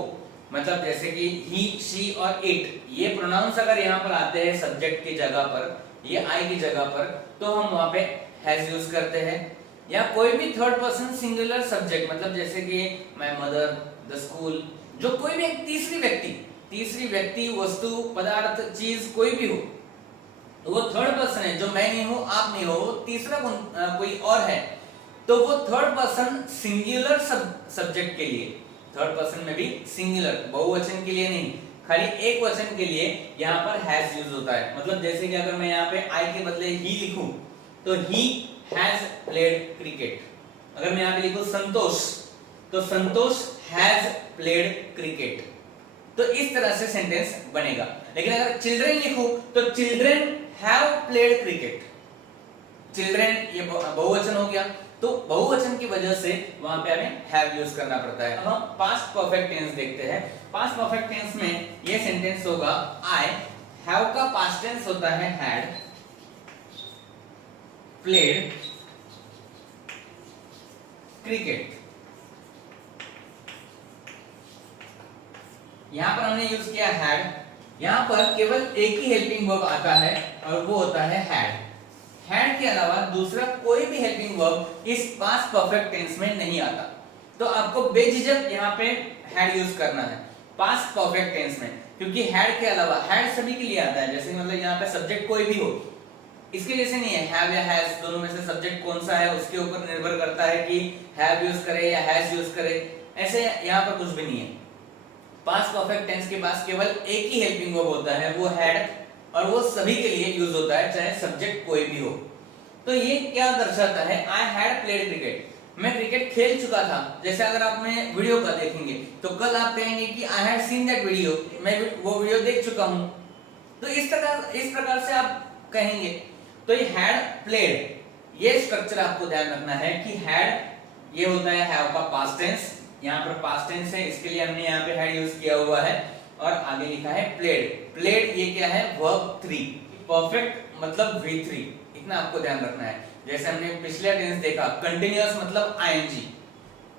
मतलब जैसे कि ही, शी और इट, ये प्रोनाउंस अगर यहाँ पर आते हैं सब्जेक्ट की जगह पर, ये आई की जगह पर, तो हम वहां पे हैज यूज करते हैं। या कोई भी थर्ड पर्सन सिंगुलर सब्जेक्ट, मतलब जैसे कि माय मदर, द स्कूल, जो कोई भी एक तीसरी व्यक्ति, वस्तु, पदार्थ, चीज कोई भी हो, तो वो थर्ड पर्सन है, जो मैं नहीं हूं, आप नहीं हो, वो तीसरा कोई और है, तो वो थर्ड पर्सन सिंगुलर सब्जेक्ट के लिए, थर्ड पर्सन में भी सिंगुलर, बहुवचन के लिए नहीं, खाली एक वचन के लिए यहाँ पर हैज यूज होता है। मतलब जैसे कि अगर मैं यहाँ पे आई के बदले ही लिखूं, तो ही हैज प्लेड क्रिकेट। अगर मैं यहाँ पे लिखूं संतोष, तो संतोष हैज प्लेड क्रिकेट। तो इस तरह से सेंटेंस बनेगा। लेकिन अगर चिल्ड्रन लिखूं, तो children have played cricket. Children ये बहुवचन हो गया, तो बहुवचन की वजह से वहां पे हमें हैव यूज करना पड़ता है। अब हम पास्ट परफेक्ट टेंस देखते हैं। पास्ट परफेक्ट टेंस में ये सेंटेंस होगा आई हैव का पास्ट टेंस होता है हैड प्लेड क्रिकेट। यहां पर हमने यूज किया हैड, यहां पर केवल एक ही हेल्पिंग वर्ब आता है और वो होता है हैड। हैड के अलावा दूसरा कोई भी हेल्पिंग वर्ब इस पास्ट परफेक्ट टेंस में नहीं आता, तो आपको बेझिझक यहाँ पे हैड यूज करना है पास्ट परफेक्ट टेंस में, क्योंकि हैड के अलावा हैड सभी के लिए आता है। जैसे मतलब यहाँ पे सब्जेक्ट कोई भी हो, इसके जैसे नहीं है हैव या हैज, दोनों में से सब्जेक्ट कौन सा है उसके ऊपर निर्भर करता है कि हैव यूज करे या हैज यूज करे, ऐसे यहाँ पर कुछ भी नहीं है। पास्ट परफेक्ट टेंस के पास केवल एक ही हेल्पिंग वर्ब होता है, वो हैड, और वो सभी के लिए यूज होता है, चाहे सब्जेक्ट कोई भी हो। तो ये क्या दर्शाता है, आई हैड प्लेड क्रिकेट, मैं क्रिकेट खेल चुका था। जैसे अगर आप में वीडियो का देखेंगे, तो कल आप कहेंगे कि I had seen that video, मैं वो वीडियो देख चुका हूं। तो इस प्रकार से आप कहेंगे। तो ये हैड प्लेड, ये स्ट्रक्चर आपको ध्यान रखना है कि हैड ये होता है हैव का पास्ट टेंस, यहाँ पर पास्ट टेंस है, इसके लिए हमने यहाँ पे हैड यूज किया हुआ है, और आगे लिखा है प्लेड। प्लेड ये क्या है, वर्ब 3, परफेक्ट मतलब V3, इतना आपको ध्यान रखना है। जैसे हमने पिछले टेंस देखा कंटिन्यूअस मतलब आईएनजी,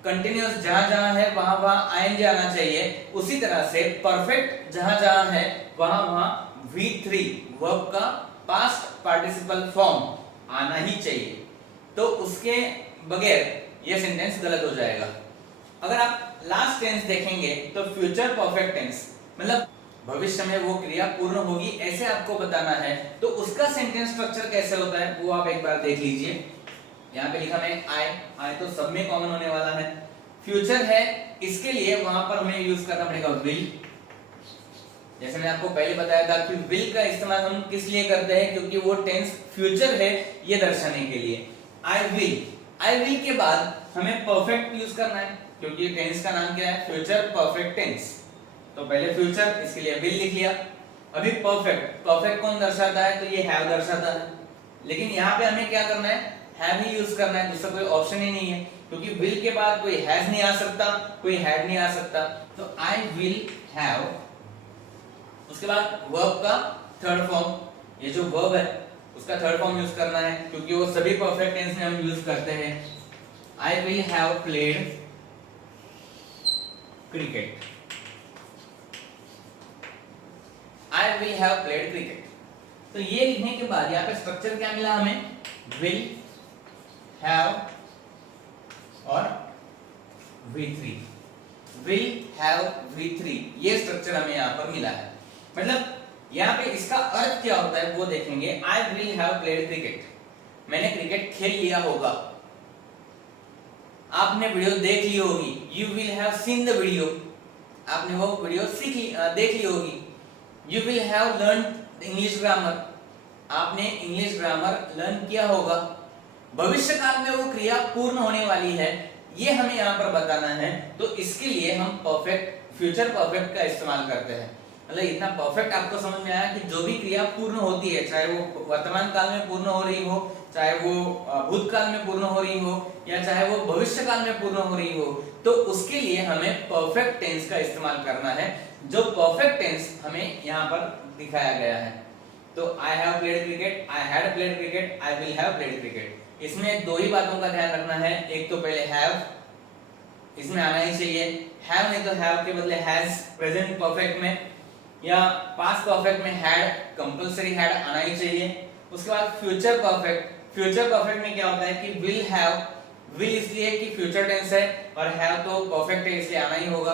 कंटिन्यूअस जहां जहां है वहां वहां आईएनजी आना चाहिए, उसी तरह से परफेक्ट जहां जहां है वहां वहां V3 वर्ब का पास्ट पार्टिसिपल फॉर्म आना ही चाहिए, तो उसके बगैर ये सेंटेंस गलत हो जाएगा। अगर आप लास्ट टेंस देखेंगे तो फ्यूचर परफेक्ट टेंस, मतलब भविष्य में वो क्रिया पूर्ण होगी ऐसे आपको बताना है, तो उसका सेंटेंस स्ट्रक्चर कैसे होता है वो आप एक बार देख लीजिए। यहाँ पे लिखा है आई तो सब में कॉमन होने वाला है। फ्यूचर है, इसके लिए वहां पर हमें यूज करना पड़ेगा विल। जैसे मैंने आपको पहले बताया था कि विल का इस्तेमाल हम किस लिए करते हैं, क्योंकि वो टेंस फ्यूचर है ये दर्शाने के लिए। आई विल के बाद हमें परफेक्ट यूज करना है, क्योंकि टेंस का नाम क्या है, फ्यूचर परफेक्ट टेंस। तो पहले फ्यूचर, इसके लिए विल लिख लिया। अभी परफेक्ट कौन दर्शाता है, तो ये हैव दर्शाता है, लेकिन यहाँ पे हमें क्या करना है, हैव ही यूज करना है, दूसरा कोई ऑप्शन ही नहीं है, क्योंकि विल के बाद कोई हैज नहीं आ सकता, कोई हैड नहीं आ सकता। तो आई विल हैव, उसके बाद वर्ब का थर्ड फॉर्म, ये जो वर्ब है उसका थर्ड फॉर्म यूज करना है, क्योंकि वो सभी परफेक्ट टेंस में हम यूज करते हैं। आई will have played cricket, I will have played cricket. तो ये लिखने के बाद यहाँ पे स्ट्रक्चर क्या मिला हमें, विल हैव और V3, विल हैव V3, ये स्ट्रक्चर हमें यहाँ पर मिला है। मतलब यहाँ पे इसका अर्थ क्या होता है वो देखेंगे। आई विल हैव प्लेड क्रिकेट, मैंने क्रिकेट खेल लिया होगा, आपने वीडियो देख ली होगी, you will have seen the video, आपने वो वीडियो देख ली होगी। You will have learn English grammar, आपने इंग्लिश ग्रामर लर्न किया होगा। भविष्य काल में वो क्रिया पूर्ण होने वाली है, ये हमें यहाँ पर बताना है। तो इसके लिए हम परफेक्ट, फ्यूचर परफेक्ट का इस्तेमाल करते हैं। मतलब इतना परफेक्ट आपको समझ में आया कि जो भी क्रिया पूर्ण होती है, चाहे वो वर्तमान काल में पूर्ण हो रही हो, चाहे वो भूतकाल में पूर्ण हो रही हो, या चाहे वो भविष्य काल में पूर्ण हो रही हो, तो उसके लिए हमें परफेक्ट टेंस का इस्तेमाल करना है, जो परफेक्ट टेंस हमें यहाँ पर दिखाया गया है। तो I have played cricket, I had played cricket, I will have played cricket. इसमें दो ही बातों का ध्यान रखना है। एक तो पहले हैव इसमें आना ही चाहिए, हैव नहीं तो हैव के बदले हैज प्रेजेंट परफेक्ट में, या पास्ट परफेक्ट में हैड, कंपलसरी हैड आना ही चाहिए। उसके बाद फ्यूचर परफेक्ट, फ्यूचर परफेक्ट में क्या होता है कि विल हैव, विल इसलिए कि फ्यूचर टेंस है और हैव तो परफेक्ट है इसलिए आना ही होगा।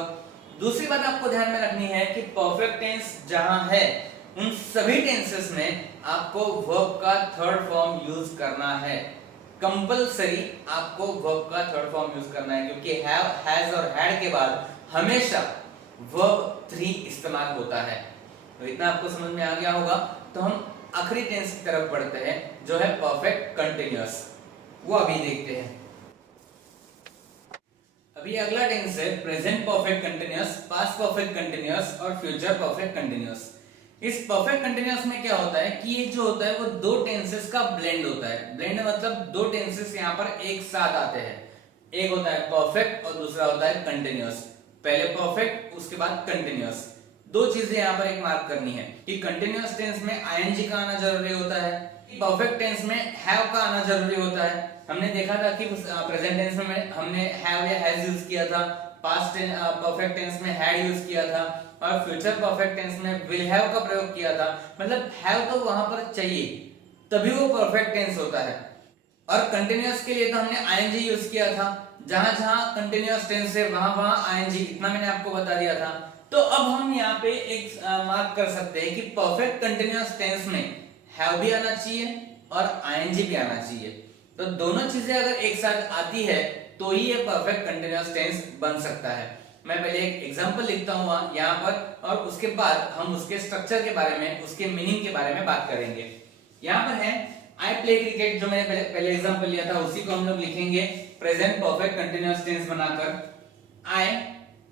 दूसरी बात आपको ध्यान में रखनी है कि परफेक्ट टेंस जहां है उन सभी टेंसेस में आपको वर्ब का थर्ड फॉर्म यूज करना है। कंपलसरी आपको वर्ब का थर्ड फॉर्म यूज करना है, क्योंकि हैव, हैज और हैड के बाद हमेशा वर्ब 3 इस्तेमाल होता है। तो इतना आपको समझ में आ गया होगा। तो हम आखिरी टेंस की तरफ बढ़ते हैं, जो है परफेक्ट कंटिन्यूअस, वो अभी देखते हैं। अभी अगला टेंस है present perfect continuous, past perfect continuous और फ्यूचर परफेक्ट कंटिन्यूअस। इस परफेक्ट कंटिन्यूअस में क्या होता है कि ये जो होता है वो दो टेंसेस का ब्लेंड होता है। ब्लेंड मतलब दो टेंसेस यहाँ पर एक साथ आते हैं। एक होता है परफेक्ट और दूसरा होता है कंटिन्यूअस। पहले परफेक्ट उसके बाद कंटिन्यूअस। दो चीजें यहाँ पर एक मार्क करनी है कि कंटिन्यूअस टेंस में आईएनजी का आना जरूरी होता है, परफेक्ट टेंस में हैव का आना जरूरी होता है। हमने देखा था कि प्रेजेंट टेंस में हमने हैव या हैज यूज किया था, पास्ट परफेक्ट टेंस में हैड यूज किया था, और फ्यूचर परफेक्ट टेंस में विल हैव का प्रयोग किया था। मतलब हैव तो वहां पर चाहिए, तभी वो परफेक्ट टेंस होता है। और कंटिन्यूअस के लिए तो हमने आईएनजी यूज किया था, जहां जहां कंटिन्यूअस टेंस है वहां वहां आईएनजी, इतना मैंने आपको बता दिया था। तो अब हम यहाँ पे एक मार्क कर सकते हैं कि परफेक्ट कंटिन्यूअस टेंस में हैव भी आना चाहिए और आईएनजी भी आना चाहिए। तो दोनों चीजें अगर एक साथ आती है तो ही ये परफेक्ट कंटिन्यूअस टेंस बन सकता है। मैं पहले एक एग्जांपल लिखता हूं यहाँ पर, और उसके बाद हम उसके स्ट्रक्चर के बारे में, उसके मीनिंग के बारे में बात करेंगे। यहाँ पर है आई प्ले क्रिकेट, जो मैंने पहले एग्जांपल लिया था उसी को हम लोग लिखेंगे प्रेजेंट परफेक्ट कंटिन्यूअस टेंस बनाकर। आई,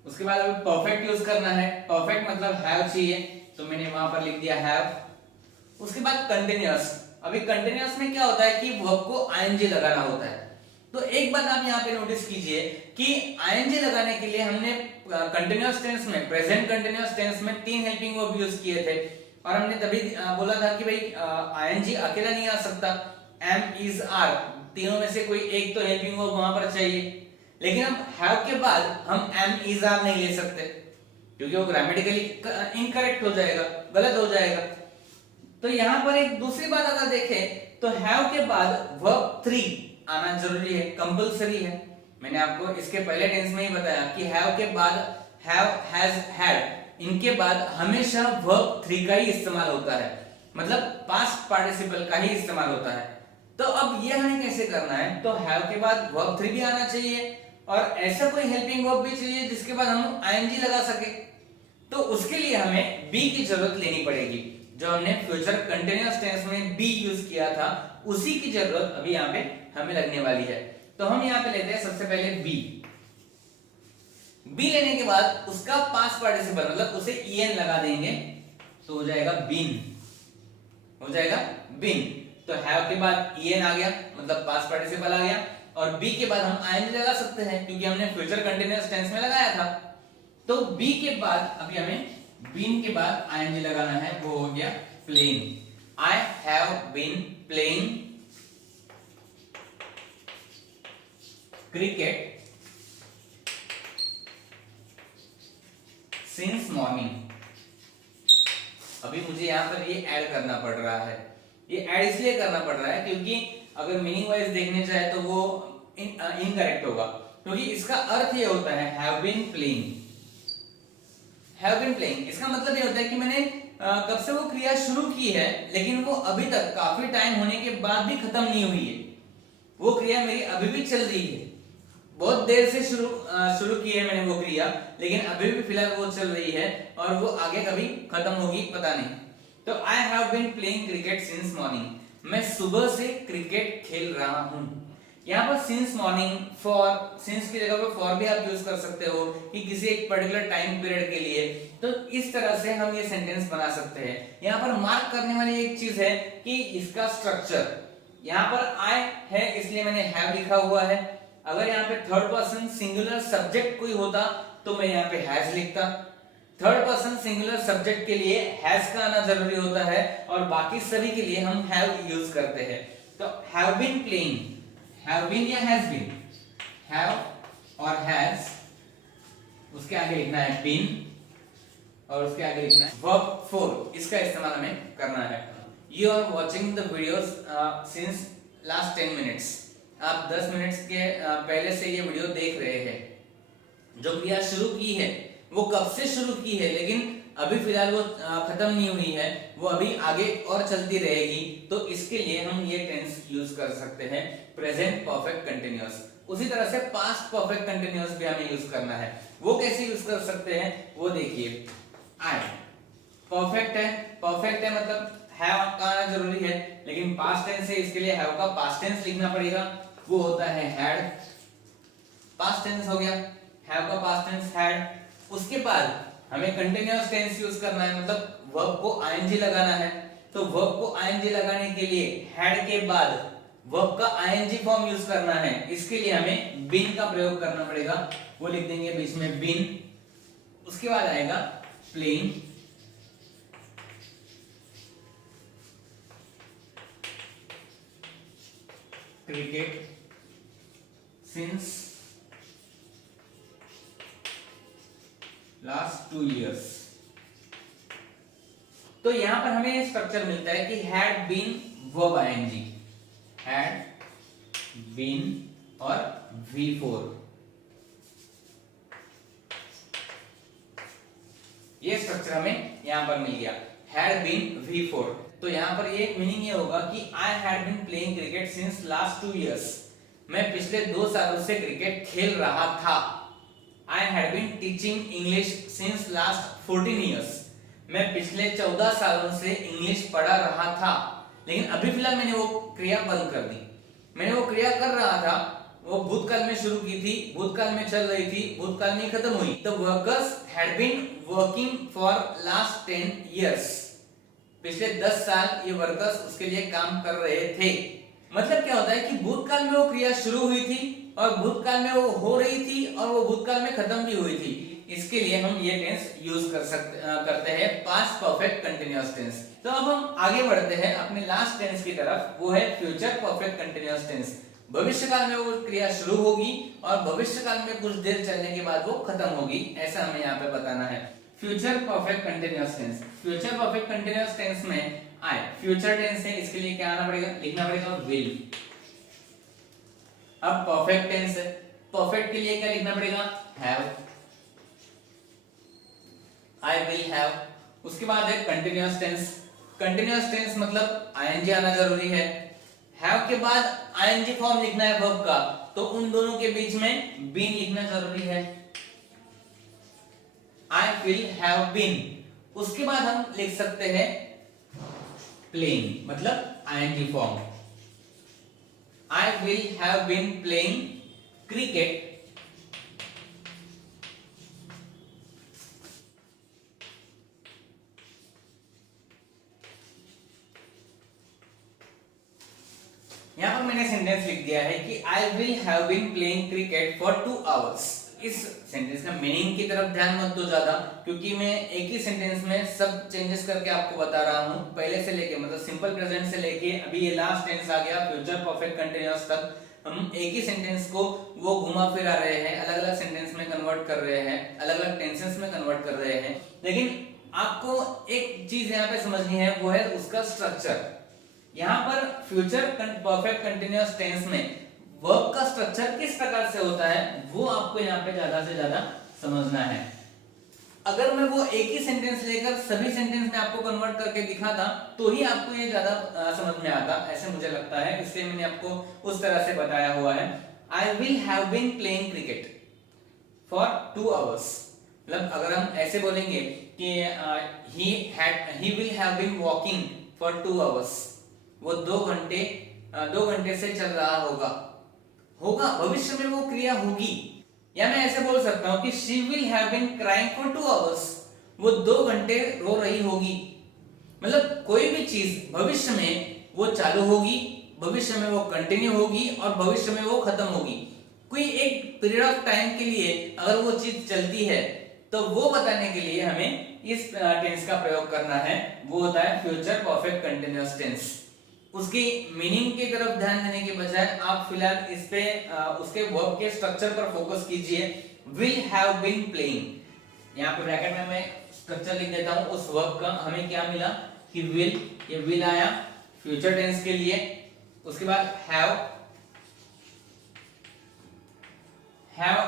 उसके बाद अभी परफेक्ट यूज करना है, परफेक्ट मतलब हैव चाहिए, तो मैंने वहां पर लिख दिया हैव। उसके बाद कंटिन्यूअस, अभी कंटिन्यूअस में क्या होता है कि वर्ब को आईएनजी लगाना होता है। तो एक बात आप यहाँ पे नोटिस कीजिए कि आईएनजी लगाने के लिए हमने कंटिन्यूअस टेंस में, प्रेजेंट कंटिन्यूअस टेंस में 3 हेल्पिंग वर्ब यूज किए थे, और हमने तभी बोला था कि भाई आईएनजी अकेला नहीं आ सकता, एम, इज, आर, तीनों में से कोई एक तो हेल्पिंग वर्ब वहां पर चाहिए। लेकिन हम हैव के बाद हम एम, इज, आर नहीं ले सकते, क्योंकि वो ग्रामेटिकली इनकरेक्ट हो जाएगा, गलत हो जाएगा। तो यहाँ पर एक दूसरी बात अगर देखें तो हैव के बाद वर्ब 3 आना जरूरी है, कंपलसरी है। मैंने आपको इसके पहले टेंस में ही बताया कि हैव के बाद हैव, हैज, हैड, इनके बाद हमेशा वर्ब 3 का ही इस्तेमाल होता है, मतलब पास्ट पार्टिसिपल का ही इस्तेमाल होता है। तो अब ये हमें कैसे करना है, तो हैव के बाद वर्ब 3 भी आना चाहिए, और ऐसा कोई हेल्पिंग वर्ब भी चाहिए जिसके बाद हम आईएनजी लगा सके। तो उसके लिए हमें बी की जरूरत लेनी पड़ेगी। जो हमने फ्यूचर कंटिन्यूअस टेंस में बी यूज किया था, उसी की जरूरत अभी यहाँ पे हमें लगने वाली है। तो हम यहाँ पे लेते हैं सबसे पहले बी। बी लेने के बाद उसका पास्ट पार्टिसिपल, मतलब उसे ईएन लगा देंगे, तो हो जाएगा बीन, हो जाएगा बीन। तो हैव के बाद ईएन आ गया, मतलब पास्ट पार्टिसिपल आ गया, और बी के बाद हम आईएनजी लगा सकते हैं क्योंकि हमने फ्यूचर कंटिन्यूअस टेंस में लगाया था। तो बी के बाद अभी हमें बीन के बाद आईएनजी लगाना है, वो हो गया playing. I have been playing cricket since morning. अभी मुझे यहाँ पर ये ऐड करना पड़ रहा है। ये ऐड इसलिए करना पड़ रहा है क्योंकि अगर मीनिंग वाइज देखने जाए तो वो इनकरेक्ट होगा, क्योंकि इसका अर्थ ये होता है have been playing. Have been playing इसका मतलब ये होता है कि मैंने कब से वो क्रिया शुरू की है, लेकिन वो अभी तक काफी टाइम होने के बाद भी खत्म नहीं हुई है। वो क्रिया मेरी अभी भी चल रही है, बहुत देर से शुरू की है मैंने वो क्रिया, लेकिन अभी भी फिलहाल वो चल रही है और वो आगे कभी खत्म होगी पता नहीं। तो I have been playing cricket since morning. मैं सुबह से क्रिकेट खेल रहा हूं। यहाँ पर सिंस मॉर्निंग, फॉर, सिंस की जगह पर फॉर भी आप यूज कर सकते हो कि किसी एक पर्टिकुलर टाइम पीरियड के लिए। तो इस तरह से हम ये सेंटेंस बना सकते हैं। यहाँ पर मार्क करने वाली एक चीज है कि इसका स्ट्रक्चर, यहाँ पर आई है इसलिए मैंने हैव लिखा हुआ है। अगर यहाँ पे थर्ड पर्सन सिंगुलर सब्जेक्ट कोई होता तो मैं यहाँ पे हैज लिखता। थर्ड पर्सन सिंगुलर सब्जेक्ट के लिए हैज का आना जरूरी होता है और बाकी सभी के लिए हम हैव यूज करते हैं। तो have been playing, have been या हैज बीन, हैव और हैज, उसके आगे लिखना है बीन और उसके आगे लिखना है वर्ब फोर। इसका इस्तेमाल हमें करना है। You are watching the videos since last 10 minutes. आप 10 मिनट्स के पहले से ये वीडियो देख रहे हैं। जो क्रिया शुरू की है वो कब से शुरू की है, लेकिन अभी फिलहाल वो खत्म नहीं हुई है, वो अभी आगे और चलती रहेगी। तो इसके लिए हम ये टेंस यूज कर सकते हैं, प्रेजेंट परफेक्ट कंटिन्यूअस। उसी तरह से पास्ट परफेक्ट कंटिन्यूअस भी हमें यूज करना है। वो कैसे यूज कर सकते हैं वो देखिए। आई परफेक्ट है, परफेक्ट है मतलब हैव का आना जरूरी है, लेकिन पास्ट टेंस है इसके लिए हैव का पास्ट टेंस लिखना पड़ेगा, वो होता है हैड। पास्ट टेंस हो गया, हैव का पास्ट टेंस हैड। उसके बाद हमें कंटीन्यूअस टेंस यूज करना है, मतलब वर्ब को आईएनजी लगाना है। तो वर्ब को आईएनजी लगाने के लिए हैड के बाद वर्ब का आईएनजी फॉर्म यूज करना है। इसके लिए हमें बीन का प्रयोग करना पड़ेगा, वो लिख देंगे बीच में बीन। उसके बाद आएगा playing, cricket since last 2 years। तो यहां पर हमें स्ट्रक्चर मिलता है कि had been verb ING, had been और V4। ये स्ट्रक्चर हमें यहां पर मिल गया, हैड बीन V4। तो यहां पर ये मीनिंग ये होगा कि I had been playing cricket since last 2 years। मैं पिछले 2 सालों से क्रिकेट खेल रहा था। I had been teaching English since last 14 years। मैं पिछले 14 सालों से इंग्लिश पढ़ा रहा था, लेकिन अभी फिलहाल मैंने वो क्रिया बंद कर दी। मैंने वो क्रिया कर रहा था, वो भूतकाल में शुरू की थी, भूतकाल में चल रही थी, भूतकाल में खत्म हुई। The workers had been working for last 10 years। पिछले 10 साल ये वर्कर्स उसके लिए काम कर रहे थे। मतलब क्या होता है कि भूतकाल में वो क्रिया शुरू हुई थी और भूतकाल में वो हो रही थी और वो भूतकाल में खत्म भी हुई थी। इसके लिए हम ये टेंस यूज करते हैं पास्ट परफेक्ट कंटीन्यूअस टेंस। तो अब हम आगे बढ़ते हैं अपने लास्ट टेंस की तरफ, वो है फ्यूचर परफेक्ट कंटीन्यूअस टेंस। भविष्य काल में वो क्रिया शुरू होगी और भविष्य काल में कुछ देर चलने के बाद वो खत्म होगी, ऐसा हमें यहाँ पे बताना है। Future perfect continuous tense, future perfect continuous tense में आई फ्यूचर टेंस है, इसके लिए क्या आना पड़ेगा, लिखना पड़ेगा विल। अब परफेक्ट टेंस है, परफेक्ट के लिए क्या लिखना पड़ेगा, हैव, आई विल हैव। उसके बाद है कंटीन्यूअस टेंस, कंटीन्यूअस टेंस मतलब आईएनजी आना जरूरी है। हैव के बाद आईएनजी फॉर्म लिखना है वर्ब का, तो उन दोनों के बीच में बीन लिखना जरूरी है, आई विल हैव बीन। उसके बाद हम लिख सकते हैं प्लेइंग, मतलब ING form, I will have been playing cricket यहाँ पर मैंने सेंटेंस लिख दिया है कि I will have been playing cricket for 2 hours। इस सेंटेंस का मीनिंग की तरफ ध्यान मत दो ज्यादा, क्योंकि मैं एक ही सेंटेंस में सब चेंजेस करके आपको बता रहा हूँ, पहले से लेके मतलब सिंपल प्रेजेंट से लेके अभी ये लास्ट टेंस आ गया फ्यूचर परफेक्ट कंटीन्यूअस तक। हम एक ही सेंटेंस को वो घुमा फिरा रहे हैं, अलग अलग सेंटेंस में कन्वर्ट कर रहे हैं, अलग अलग टेंसेस में कन्वर्ट कर रहे हैं, लेकिन आपको एक चीज यहाँ पे समझनी है, वो है उसका स्ट्रक्चर। यहाँ पर फ्यूचर परफेक्ट कंटिन्यूअस टेंस में वर्ब का स्ट्रक्चर किस प्रकार से होता है वो आपको यहाँ पे ज्यादा से ज्यादा समझना है। अगर मैं वो एक ही सेंटेंस लेकर सभी सेंटेंस में आपको कन्वर्ट करके दिखाता तो ही आपको ये ज्यादा समझ में आता, ऐसे मुझे लगता है, इसलिए मैंने आपको उस तरह से बताया हुआ है। I will have been playing cricket for 2 hours, मतलब अगर हम ऐसे बोलेंगे कि he will have been walking for 2 hours, वो 2 घंटे से चल रहा होगा, भविष्य में वो क्रिया होगी। या मैं ऐसे बोल सकता हूं कि she will have been crying for 2 hours, वो 2 घंटे रो रही होगी। मतलब कोई भी चीज भविष्य में वो चालू होगी, भविष्य में वो कंटिन्यू होगी और भविष्य में वो खत्म होगी। कोई एक पीरियड ऑफ टाइम के लिए अगर वो चीज चलती है तो वो बताने के लिए हमें इस टेंस का प्रयोग करना है, वो होता है फ्यूचर परफेक्ट कंटिन्यूअस टेंस। उसकी मीनिंग की तरफ ध्यान देने के बजाय आप फिलहाल इस पे उसके वर्ब के स्ट्रक्चर पर फोकस कीजिए। विल हैव बीन प्लेइंग, यहाँ पे ब्रैकेट में मैं स्ट्रक्चर लिख देता हूं उस वर्ब का। हमें क्या मिला कि विल, ये विल आया फ्यूचर टेंस के लिए, उसके बाद हैव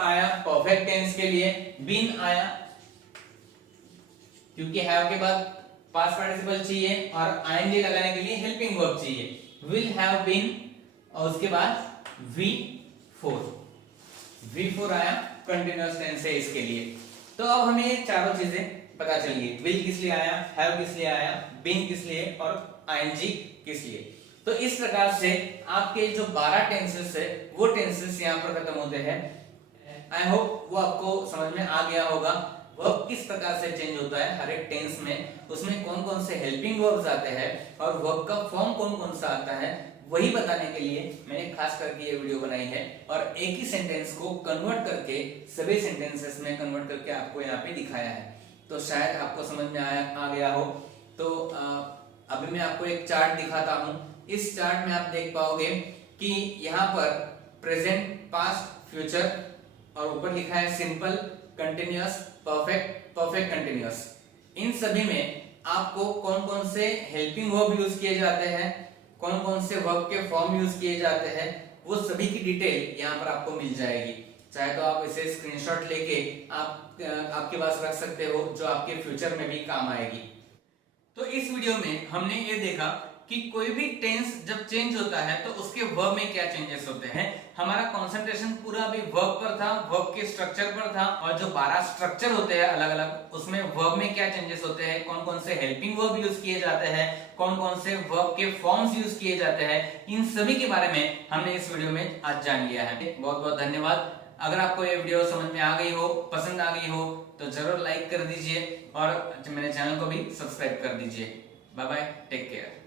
आया परफेक्ट टेंस के लिए, बीन आया क्योंकि हैव के बाद पास्ट पार्टिसिपल चाहिए और आईएनजी लगाने के लिए हेल्पिंग वर्ब चाहिए, विल हैव बीन, और उसके बाद V4 आया कंटिन्यूअस टेंस है इसके लिए। तो अब हमें ये चारों चीजें पता चल गई, विल किस लिए आया, हैव किस लिए आया, बीन किस लिए और आईएनजी किस लिए। तो इस प्रकार से आपके जो 12 टेंसेस है वो टेंसेस यहाँ पर खत्म होते हैं। आई होप वो आपको समझ में आ गया होगा वर्ब किस प्रकार से चेंज होता है हर एक टेंस में, उसमें कौन कौन से हेल्पिंग वर्ब्स आते हैं और वर्ब का फॉर्म कौन कौन सा आता है, वही बताने के लिए मैंने खास करके ये वीडियो बनाई है। और एक ही सेंटेंस को कन्वर्ट करके सभी सेंटेंसेस में कन्वर्ट करके आपको यहाँ पे दिखाया है, तो शायद आपको समझ में आ गया हो। तो अभी मैं आपको एक चार्ट दिखाता हूँ। इस चार्ट में आप देख पाओगे कि यहाँ पर प्रेजेंट, पास्ट, फ्यूचर और ऊपर लिखा है simple, continuous, perfect, perfect continuous. इन सभी में आपको कौन कौन से हेल्पिंग वर्ब यूज किए जाते हैं, कौन कौन से वर्ब के फॉर्म यूज किए जाते हैं, वो सभी की डिटेल यहाँ पर आपको मिल जाएगी। चाहे तो आप इसे स्क्रीनशॉट लेके आपके पास रख सकते हो, जो आपके फ्यूचर में भी काम आएगी। तो इस वीडियो में हमने ये देखा कि कोई भी टेंस जब चेंज होता है तो उसके वर्ब में क्या चेंजेस होते हैं। हमारा कंसंट्रेशन पूरा भी वर्ब पर था, वर्ब के स्ट्रक्चर पर था, और जो 12 स्ट्रक्चर होते हैं अलग अलग, उसमें वर्ब में क्या चेंजेस होते हैं, कौन कौन से हेल्पिंग वर्ब यूज किए जाते हैं, कौन कौन से वर्ब के फॉर्म्स यूज किए जाते हैं, इन सभी के बारे में हमने इस वीडियो में आज जान लिया है। बहुत बहुत धन्यवाद। अगर आपको ये वीडियो समझ में आ गई हो, पसंद आ गई हो, तो जरूर लाइक कर दीजिए और मेरे चैनल को भी सब्सक्राइब कर दीजिए। Bye bye, take care.